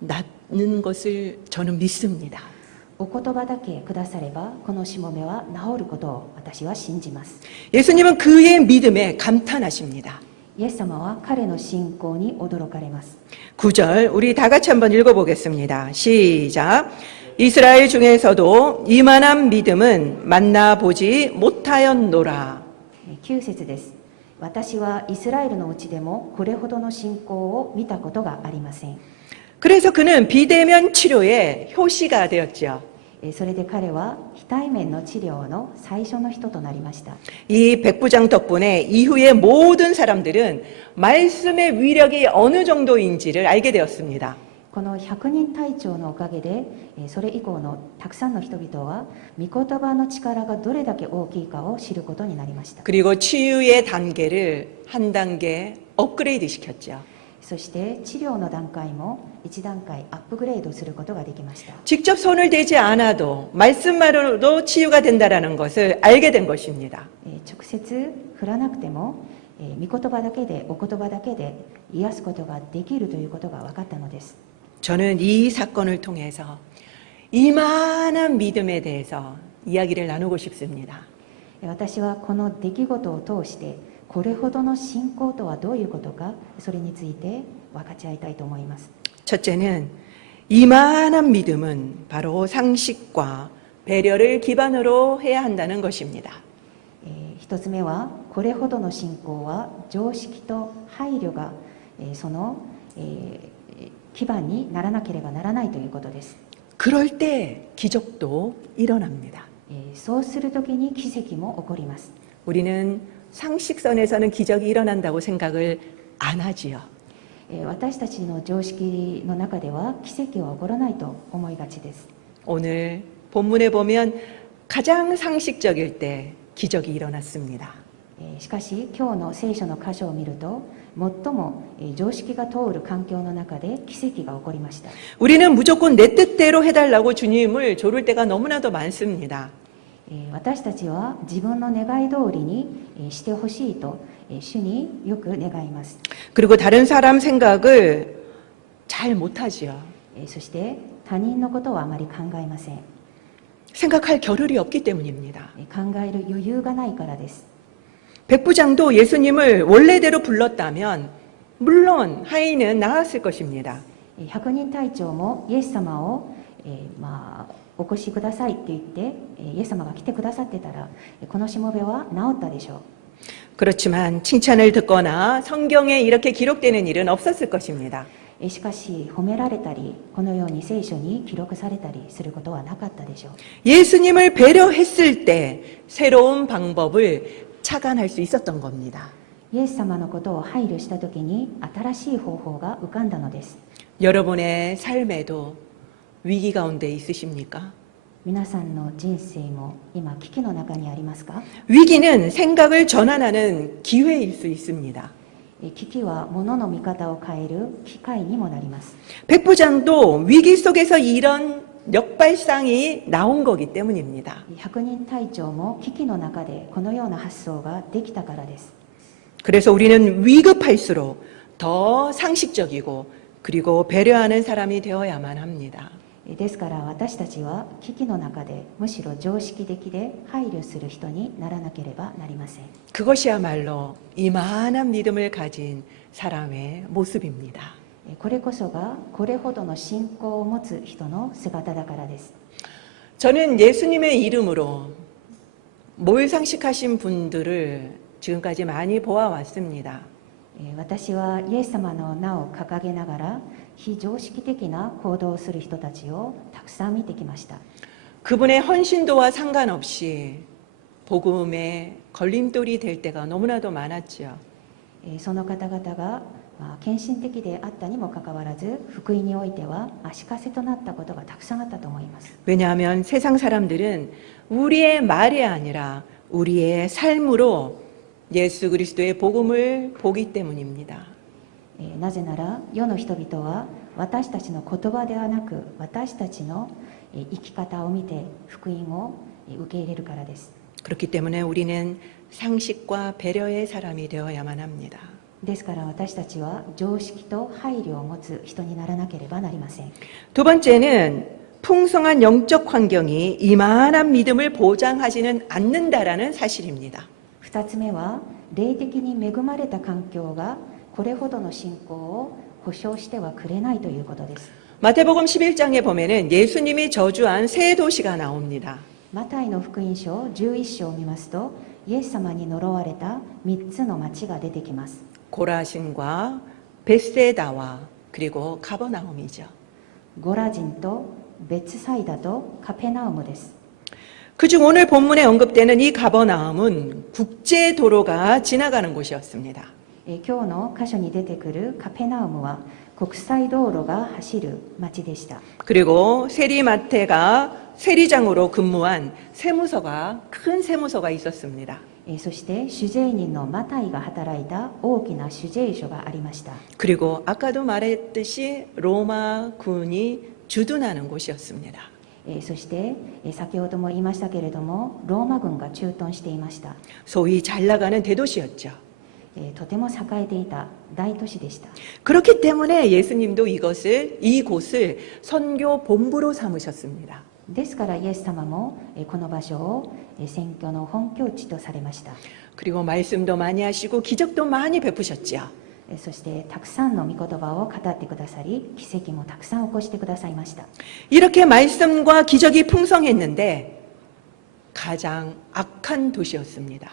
낫는 것을 저는 믿습니다. お言葉だけくださればこのしもべは治ることを私は信じます。 예수님은 그의 믿음에 감탄하십니다. イエス様は彼の信仰に驚かれます。 9절 우리 다 같이 한번 읽어보겠습니다. 시작. 이스라엘 중에서도 이만한 믿음은 만나보지 못하였노라. 9節です。私はイスラエルのうちでもこれほどの信仰を見たことがありません。 그래서 그는 비대면 치료의 효시가 되었죠. それで彼は非対面の治療の最初の人となりました。 이 백부장 덕분에 이후의 모든 사람들은 말씀의 위력이 어느 정도인지를 알게 되었습니다. この百人隊長のおかげでそれ以降のたくさんの人々は御言葉の力がどれだけ大きいかを知ることになりました。 그리고 치유의 단계를 한 단계 업그레이드 시켰죠. そして治療の段階も一段階アップグレードすることができました。 직접 손을 대지 않아도 말씀만으로도 치유가 된다는 것을 알게 된 것입니다. 直接振らなくても御言葉だけでお言葉だけで癒すことができるということが分かったのです。 저는 이 사건을 통해서 이만한 믿음에 대해서 이야기를 나누고 싶습니다. 私はこの出来事を通してこれほどの信仰とはどういうことか、それについて分かち合いたいと思います。 첫째는 이만한 믿음은 바로 상식과 배려를 기반으로 해야 한다는 것입니다. 一つ目はこれほどの信仰は常識と配慮がその基盤にならなければならないということです。 그럴 때 기적도 일어납니다. そうするときに奇跡も起こります。 우리는 상식선에서는 기적이 일어난다고 생각을 안 하지요. 私たちの常識の中では奇跡は起こらないと思いがちです。 오늘 본문에 보면 가장 상식적일 때 기적이 일어났습니다. しかし今日の聖書の箇所を見ると最も常識が通る環境の中で奇跡が起こりました。 우리는 무조건 내 뜻대로 해달라고 주님을 조를 때가 너무나도 많습니다. 私たちは自分の願い通りにしてほしいと主によく願います。 그리고 다른 사람 생각을 잘 못하지요. そして他人のことはあまり考えません。 생각할 겨를이 없기 때문입니다. 考える余裕がないからです。 백부장도 예수님을 원래대로 불렀다면 물론 하인은 나았을 것입니다. 百人隊長もイエス様を、お越しくださいって言ってイエス様が来てくださってたらこのしもべは治ったでしょう。 그렇지만 칭찬을 듣거나 성경에 이렇게 기록되는 일은 없었을 것입니다. しかし褒められたりこのように聖書に記録されたりすることはなかったでしょう。 예수님을 배려했을 때 새로운 방법을 착안할 수 있었던 겁니다. イエス様のことを配慮したときに新しい方法が浮かんだのです。 여러분의 삶에도 위기 가운데 있으십니까? 皆さんの人生も今危機の中にありますか？ 위기는 생각을 전환하는 기회일 수 있습니다. 危機は物の見方を変える機会にもなります。 백부장도 위기 속에서 이런 역발상이 나온 거기 때문입니다. 百人隊長も危機の中でこのような発想ができたからです。 그래서 우리는 위급할수록 더 상식적이고 그리고 배려하는 사람이 되어야만 합니다. ですから私たちは危機の中でむしろ常識的で配慮する人にならなければなりません。 그것이야말로 이만한 믿음을 가진 사람의 모습입니다. これこそがこれほどの信仰を持つ人の姿だからです。 저는 예수님의 이름으로 몰상식하신 분들을 지금까지 많이 보아왔습니다. 私はイエス様の名を掲げながら非常識的な行動をする人たちをたくさん見てきました。 그분의 헌신도와 상관없이 복음의 걸림돌이 될 때가 너무나도 많았지요. その方々が献身的であったにもかかわらず福音においては足かせとなったことがたくさんあったと思います。 왜냐하면 세상 사람들은 우리의 말이 아니라 우리의 삶으로 예수 그리스도의 복음을 보기 때문입니다. なぜなら世の人々は私たちの言葉ではなく私たちの生き方を見て福音を受け入れるからです。 그렇기 때문에 우리는 상식과 배려의 사람이 되어야만 합니다. ですから私たちは常識と配慮を持つ人にならなければなりません。 두 번째는 풍성한 영적 환경이 이만한 믿음을 보장하지는 않는다라는 사실입니다. 2つ目は霊的に恵まれた環境がこれほどの信仰を保証してはくれないということです。 마태복음 11장에 보면은 예수님이 저주한 세 도시가 나옵니다. マタイの福音書11章を見ますとイエス様に呪われた3つの町が出てきます。 고라신과 벳세다와 그리고 가버나움이죠. ゴラジンとベツサイダとカペナウムです。 그중 오늘 본문에 언급되는 이 가버나움은 국제 도로가 지나가는 곳이었습니다. 今日の箇所に出てくるカペナウムは国際道路が走る町でした。 그리고 세리마테가 세리장으로 근무한 세무서가 큰 세무서가 있었습니다. そして主税人のマタイが働いた大きな主税所がありました。 그리고 아까도 말했듯이 로마군이 주둔하는 곳이었습니다. そして先ほども言いましたけれどもローマ軍が駐屯していました。 소위 잘 나가는 대도시였죠. とても栄えていた大都市でした。 그렇기 때문에 예수님도 이곳을 선교 본부로 삼으셨습니다. ですからイエス様もこの場所を宣教の本拠地とされました。 그리고 말씀도 많이 하시고 기적도 많이 베푸셨죠. そしてたくさんの御言葉を語ってくださり奇跡もたくさん起こしてくださいました。 이렇게 말씀과 기적이 풍성했는데 가장 악한 도시였습니다.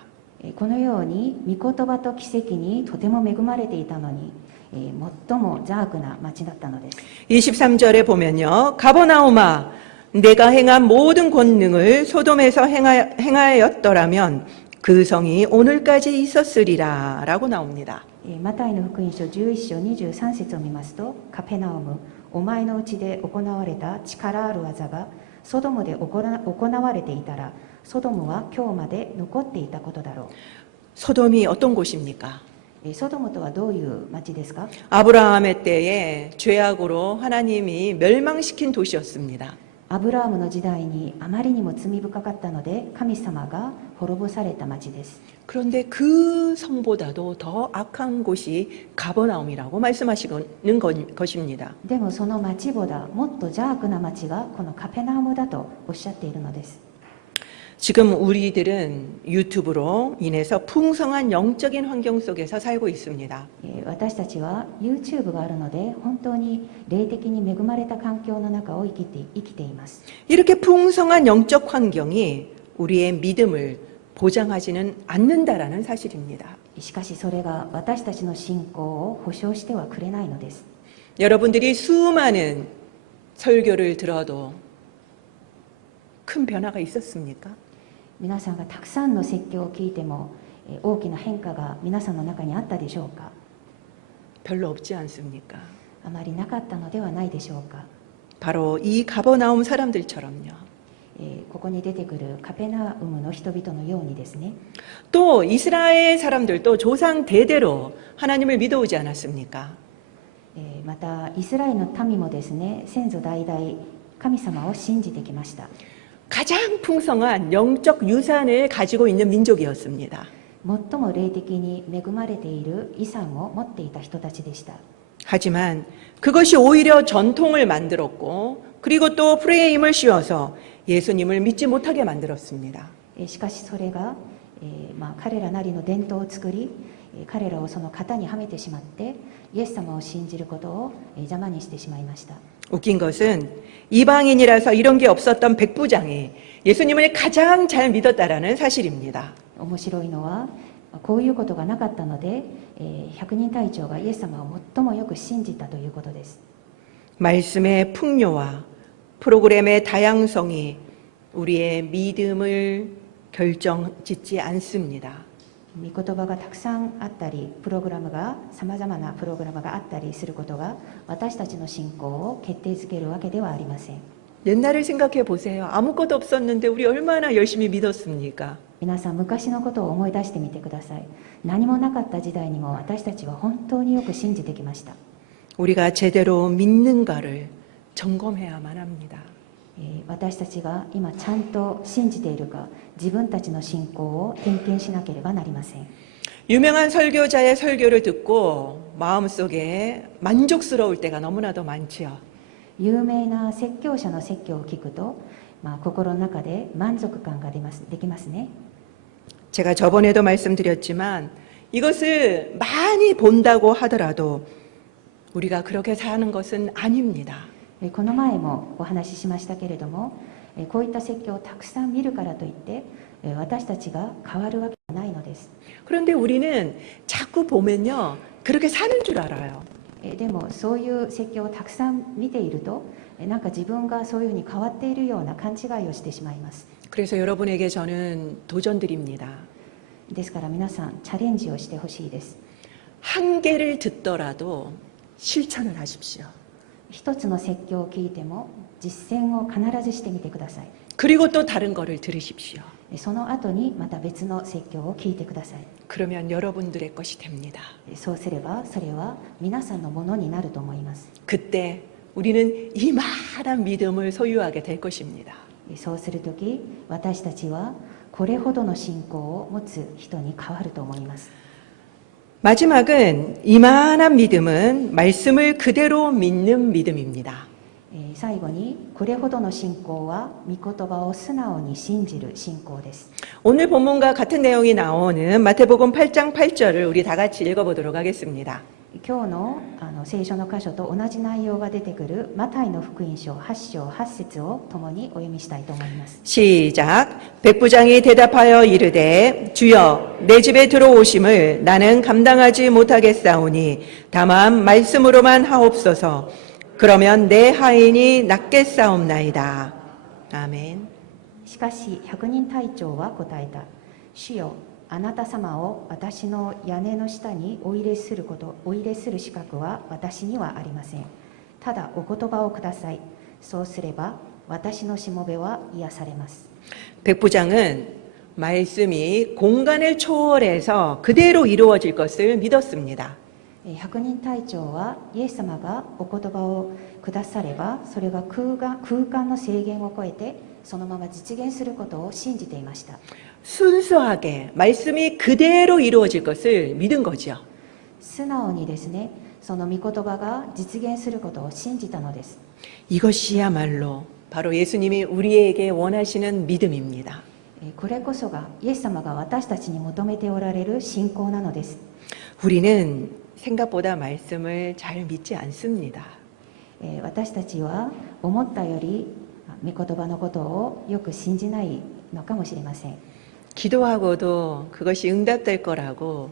このように御言葉と奇跡にとても恵まれていたのに最も邪悪な町だったのです。 23절에 보면요. 가버나움아 내가 행한 모든 권능을 소돔에서 행하였더라면 그 성이 오늘까지 있었으리라 라고 나옵니다. マタイの福音書11章23節を見ますとカペナウムお前のうちで行われた力ある技がソドムで行われていたらソドムは今日まで残っていたことだろ 소돔이 어떤 곳입니까? う。ソドムとはどういう町ですか？ 아브라함의 때에 죄악으로 하나님이 멸망시킨 도시였습니다. アブラハムの時代にあまりにも罪深かったので神様が滅ぼされた町です。 그런데 그 성보다도 더 악한 곳이 가버나움이라고 말씀하시는 것입니다. でもその町보다もっと邪悪な町がこのカペナウムだとおっしゃっているのです。 지금 우리들은 유튜브로 인해서 풍성한 영적인 환경 속에서 살고 있습니다. 私たちは YouTube があるので本当に霊的に恵まれた環境の中を生きています。 이렇게 풍성한 영적 환경이 우리의 믿음을 보장하지는 않는다라는 사실입니다. しかしそれが私たちの信仰を保証してはくれないのです。 여러분들이 수많은 설교를 들어도 큰 변화가 있었습니까? 皆さんがたくさんの説教を聞いても大きな変化が皆さんの中にあったでしょうか？ 별로 없지 않습니까? あまりなかったのではないでしょうか？ 바로 이 가버나움 사람들처럼요. ここに出てくるカペナウムの人々のようにですね。 또 이스라엘 사람들도 조상 대대로 하나님을 믿어오지 않았습니까? またイスラエルの民もですね先祖代々神様を信じてきました。 가장 풍성한 영적 유산을 가지고 있는 민족이었습니다. 最も霊的に恵まれている遺産を持っていた人たちでした。 하지만 그것이 오히려 전통을 만들었고 그리고 또 프레임을 씌워서 예수님을 믿지 못하게 만들었습니다. しかしそれが、彼らなりの伝統を作り彼らをその型にはめてしまってイエス様を信じることを邪魔にしてしまいました。 웃긴 것은 이방인이라서 이런 게 없었던 백부장이 예수님을 가장 잘 믿었다라는 사실입니다. 面白いのはこういうことがなかったので、百人隊長がイエス様を最もよく信じたということです。 말씀의 풍요와 프로그램의 다양성이 우리의 믿음을 결정짓지 않습니다. 御言葉がたくさんあったりプログラムがさまざまなプログラムがあったりすることが私たちの信仰を決定づけるわけではありません。 옛날을 생각해 보세요. 아무것도 없었는데 우리 얼마나 열심히 믿었습니까? 皆さん昔のことを思い出してみてください。何もなかった時代にも私たちは本当によく信じてきました。 우리가 제대로 믿는가를 점검해야만 합니다. 私たちが今ちゃんと信じているか自分たちの信仰を点検しなければなりません。 유명한 설교자의 설교를 듣고 마음속에 만족스러울 때가 너무나도 많지요. 有名な説教者の説教を聞くと、心の中で満足感ができますね。 제가 저번에도 말씀드렸지만 이것을 많이 본다고 하더라도 우리가 그렇게 사는 것은 아닙니다. この前もお話ししましたけれども、こういった説教をたくさん見るからといって私たちが変わるわけはないのです。 그런데 우리는 자꾸 보면요 그렇게 사는 줄 알아요. でもそういう説教をたくさん見ているとなんか自分がそういうふうに変わっているような勘違いをしてしまいます。 그래서 여러분에게 저는 도전드립니다. ですから皆さんチャレンジをしてほしいです。 한 개를 듣더라도 실천을 하십시오. 一つの説教を聞いても実践を必ずしてみてください。 그리고 또 다른 거를 들으십시오. その後にまた別の説教を聞いてください。 그러면 여러분들의 것이 됩니다. そうすればそれは皆さんのものになると思います。 그때 우리는 이만한 믿음을 소유하게 될 것입니다. そうするとき私たちはこれほどの信仰を持つ人に変わると思います。 마지막은 이만한 믿음은 말씀을 그대로 믿는 믿음입니다. 最後にこれほどの信仰は御言葉を素直に信じる信仰です。 오늘 본문과 같은 내용이 나오는 마태복음 8장 8절을 우리 다 같이 읽어보도록 하겠습니다. 今日の聖書の箇所と同じ内容が出てくるマタイの福音書8章8節を共にお読みしたいと思います。 시작. 백부장이 대답하여 이르되 주여 내 집에 들어오심을 나는 감당하지 못하겠사오니 다만 말씀으로만 하옵소서. 그러면 내 하인이 낫겠사옵나이다. 아멘. しかし百人隊長は答えた。主よあなた様を私の屋根の下にお入れする資格は私にはありません。ただお言葉をください。そうすれば私のしもべは癒されます。 백부장은 말씀이 공간을 초월해서 그대로 이루어질 것을 믿었습니다. 百人隊長はイエス様がお言葉をくださればそれが空間の制限を超えてそのまま実現することを信じていました。 순수하게 말씀이 그대로 이루어질 것을 믿은 거죠. 素直にですね、その御言葉が実現することを信じたのです。 이것이야말로 바로 예수님이 우리에게 원하시는 믿음입니다. これこそがイエス様が私たちに求めておられる信仰なのです。 우리는 생각보다 말씀을 잘 믿지 않습니다. 私たちは思ったより御言葉のことをよく信じないのかもしれません。 기도하고도 그것이 응답될 거라고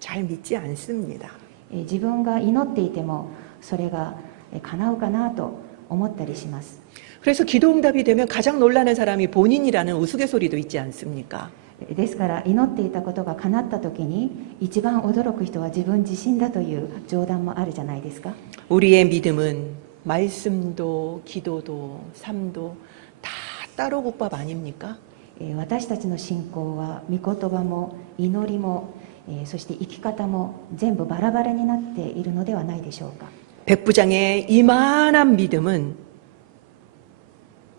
잘 믿지 않습니다. 自分が祈っていてもそれが叶うかなと思ったりします。 그래서 기도 응답이 되면 가장 놀라는 사람이 본인이라는 우스갯소리도 있지 않습니까? ですから祈っていたことが叶った時に一番驚く人は自分自身だという冗談もあるじゃないですか。 우리의 믿음은 말씀도 기도도 삶도 다 따로 국밥 아닙니까? 私たちの信仰は御言葉も祈りもそして生き方も全部バラバラになっているのではないでしょうか。 백부장의 이만한 믿음은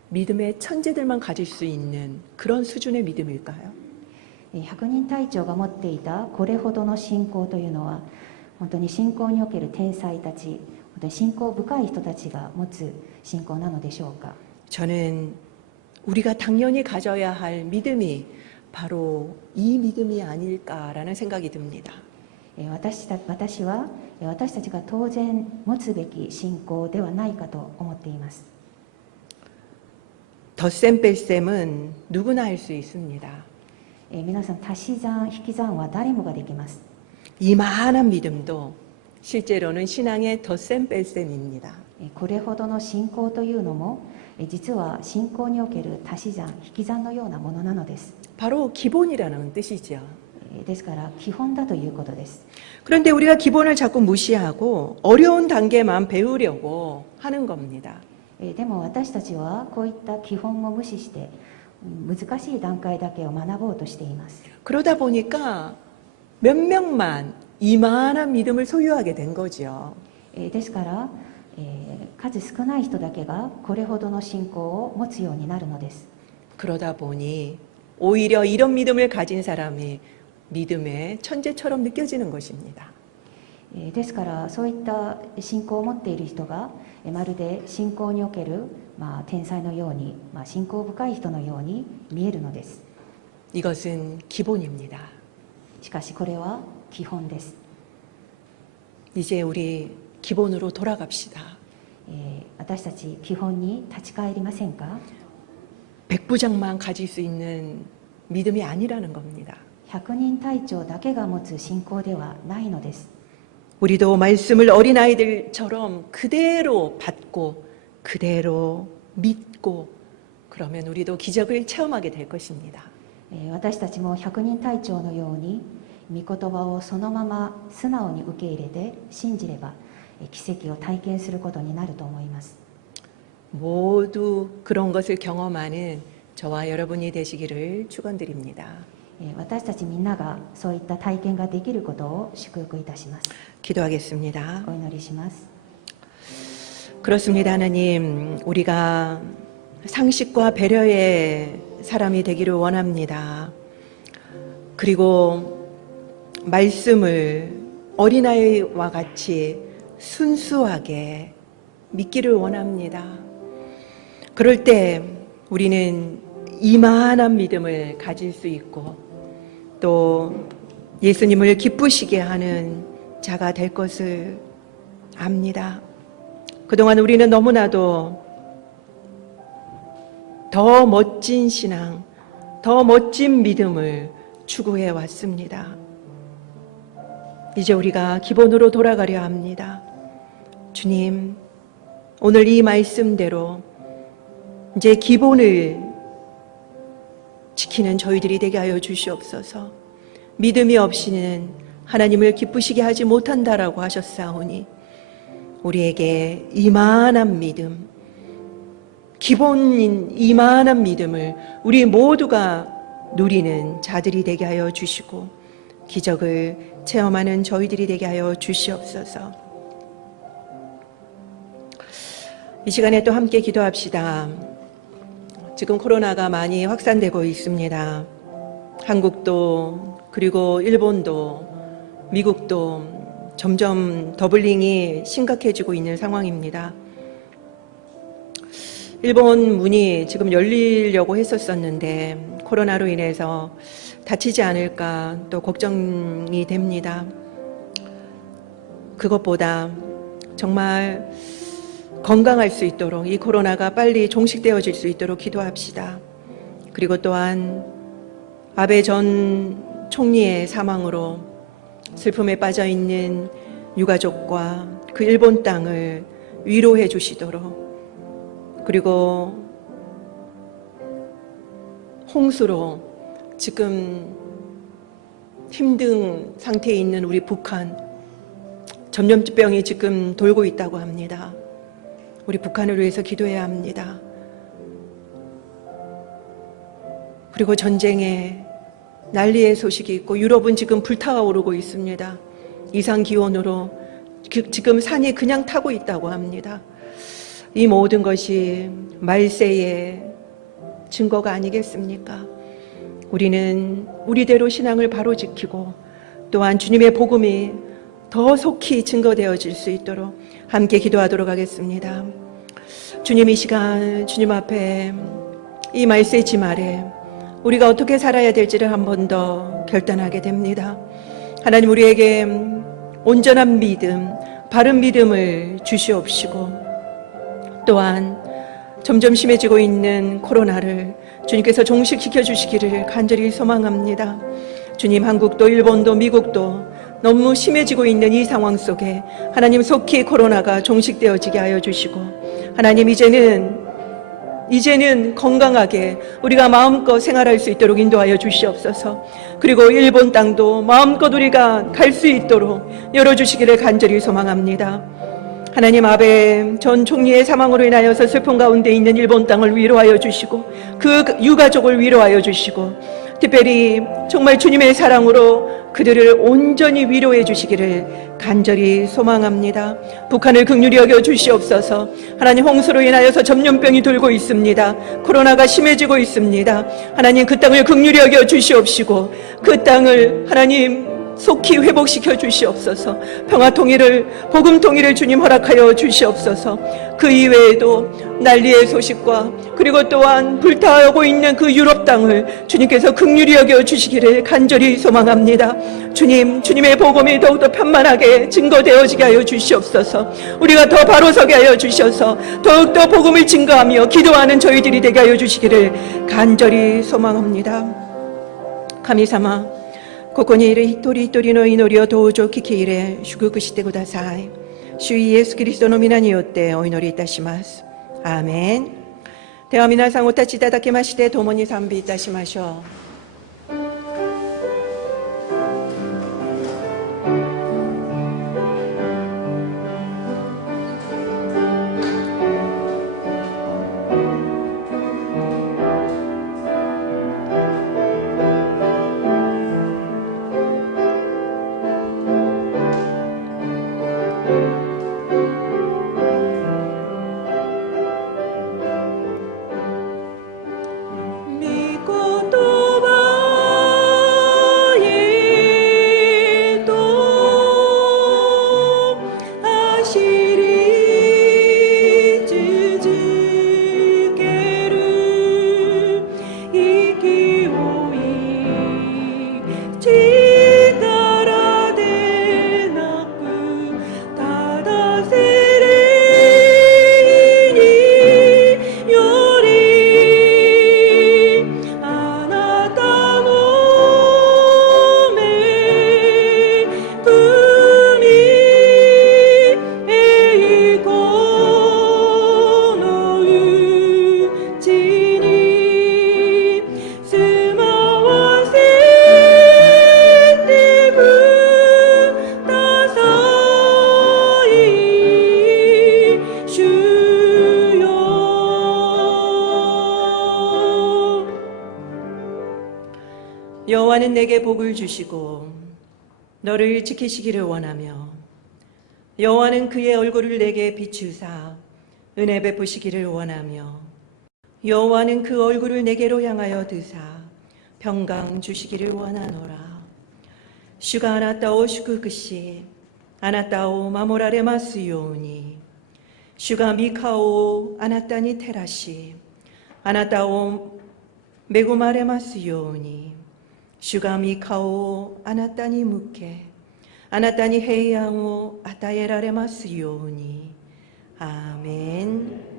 믿음의 천재들만 가질 수 있는 그런 수준의 믿음일까요? 百人隊長が持っていたこれほどの信仰というのは本当に信仰における天才たち、本当に信仰深い人たちが持つ信仰なのでしょうか。 저는 우리가 당연히 가져야 할 믿음이 바로 이 믿음이 아닐까라는 생각이 듭니다. 私は私たちが当然持つべき信仰ではないかと思っています。 덧셈 뺄셈은 누구나 할 수 있습니다. 皆さん、足し算引き算は誰もができます。 이만한 믿음도 실제로는 신앙의 덧셈 뺄셈입니다. これほどの信仰というのも実は信仰における足し算引き算のようなものなのです。 바로 기본이라는 뜻이죠. ですから基本だということです。 그런데 우리가 기본을 자꾸 무시하고 어려운 단계만 배우려고 하는 겁니다. でも私たちはこういった基本を無視して難しい段階だけを学ぼうとしています。 그러다 보니까 몇 명만 이만한 믿음을 소유하게 된 거죠. ですから、数少ない人だけがこれほどの信仰を持つようになるのです。 그러다 보니 오히려 이런 믿음을 가진 사람이 믿음의 천재처럼 느껴지는 것입니다. ですからそういった信仰を持っている人がまるで信仰における、天才のように、信仰深い人のように見えるのです。 이것은 기본입니다. しかしこれは基本です。 이제 우리 기본으로 돌아갑시다. 私たち基本に立ち返りませんか？ 백부장만 가질 수 있는 믿음이 아니라는 겁니다. 百人隊長だけが持つ信仰ではないのです。 우리도 말씀을 어린아이들처럼 그대로 받고 그대로 믿고 그러면 우리도 기적을 체험하게 될 것입니다. 私たちも百人隊長のように御言葉をそのまま素直に受け入れて信じれば奇跡を体験することになると思います。 모두 그런 것을 경험하는 저와 여러분이 되시기를 축원드립니다. 私たちみんながそういった体験ができることを祝福いたします。 기도하겠습니다. お祈りします。 그렇습니다. 하나님, 우리가 상식과 배려의 사람이 되기를 원합니다. 그리고 말씀을 어린아이와 같이 순수하게 믿기를 원합니다. 그럴 때 우리는 이만한 믿음을 가질 수 있고 또 예수님을 기쁘시게 하는 자가 될 것을 압니다. 그동안 우리는 너무나도 더 멋진 신앙, 더 멋진 믿음을 추구해 왔습니다. 이제 우리가 기본으로 돌아가려 합니다. 주님, 오늘 이 말씀대로 이제 기본을 지키는 저희들이 되게 하여 주시옵소서. 믿음이 없이는 하나님을 기쁘시게 하지 못한다라고 하셨사오니 우리에게 이만한 믿음, 기본인 이만한 믿음을 우리 모두가 누리는 자들이 되게 하여 주시고 기적을 체험하는 저희들이 되게 하여 주시옵소서. 이 시간에 또 함께 기도합시다. 지금 코로나가 많이 확산되고 있습니다. 한국도 그리고 일본도 미국도 점점 더블링이 심각해지고 있는 상황입니다. 일본 문이 지금 열리려고 했었었는데 코로나로 인해서 다치지 않을까 또 걱정이 됩니다. 그것보다 정말 건강할 수 있도록 이 코로나가 빨리 종식되어질 수 있도록 기도합시다. 그리고 또한 아베 전 총리의 사망으로 슬픔에 빠져 있는 유가족과 그 일본 땅을 위로해 주시도록 그리고 홍수로 지금 힘든 상태에 있는 우리 북한 전염병이 지금 돌고 있다고 합니다. 우리 북한을 위해서 기도해야 합니다. 그리고 전쟁에 난리의 소식이 있고 유럽은 지금 불타오르고 있습니다. 이상기온으로 지금 산이 그냥 타고 있다고 합니다. 이 모든 것이 말세의 증거가 아니겠습니까? 우리는 우리대로 신앙을 바로 지키고 또한 주님의 복음이 더 속히 증거되어질 수 있도록 함께 기도하도록 하겠습니다. 주님, 이 시간 주님 앞에 이 말세지 말에 우리가 어떻게 살아야 될지를 한 번 더 결단하게 됩니다. 하나님 우리에게 온전한 믿음, 바른 믿음을 주시옵시고 또한 점점 심해지고 있는 코로나를 주님께서 종식시켜 주시기를 간절히 소망합니다. 주님, 한국도 일본도 미국도 너무 심해지고 있는 이 상황 속에 하나님 속히 코로나가 종식되어지게 하여 주시고 하나님 이제는 건강하게 우리가 마음껏 생활할 수 있도록 인도하여 주시옵소서. 그리고 일본 땅도 마음껏 우리가 갈 수 있도록 열어주시기를 간절히 소망합니다. 하나님, 아베 전 총리의 사망으로 인하여서 슬픔 가운데 있는 일본 땅을 위로하여 주시고 그 유가족을 위로하여 주시고 특별히 정말 주님의 사랑으로 그들을 온전히 위로해 주시기를 간절히 소망합니다. 북한을 긍휼히 여겨 주시옵소서. 하나님, 홍수로 인하여서 전염병이 돌고 있습니다. 코로나가 심해지고 있습니다. 하나님, 그 땅을 긍휼히 여겨 주시옵시고 그 땅을 하나님 속히 회복시켜 주시옵소서. 평화 통일을, 복음 통일을 주님 허락하여 주시옵소서. 그 이외에도 난리의 소식과 그리고 또한 불타오고 있는 그 유럽 땅을 주님께서 긍휼히 여겨 주시기를 간절히 소망합니다. 주님의 복음이 더욱더 편만하게 증거되어지게 하여 주시옵소서. 우리가 더 바로 서게 하여 주셔서 더욱더 복음을 증거하며 기도하는 저희들이 되게 하여 주시기를 간절히 소망합니다.神様、ここにいる一人一人の祈りをどうぞ聞き入れ祝福してください。主イエスキリストの皆によってお祈りいたします。アーメン。では皆さんお立ちいただきまして共に賛美いたしましょう。여호와는 내게 복을 주시고 너를 지키시기를 원하며 여호와는 그의 얼굴을 내게 비추사 은혜 베푸시기를 원하며 여호와는 그 얼굴을 내게로 향하여 드사 평강 주시기를 원하노라. 주가あなたを祝福しあなたを守られますように主が御顔をあなたに照らしあなたを恵まれますように主が御顔をあなたに向けあなたに平安を与えられますように。アーメン。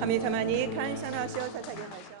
神様に感謝の足を捧げましょう。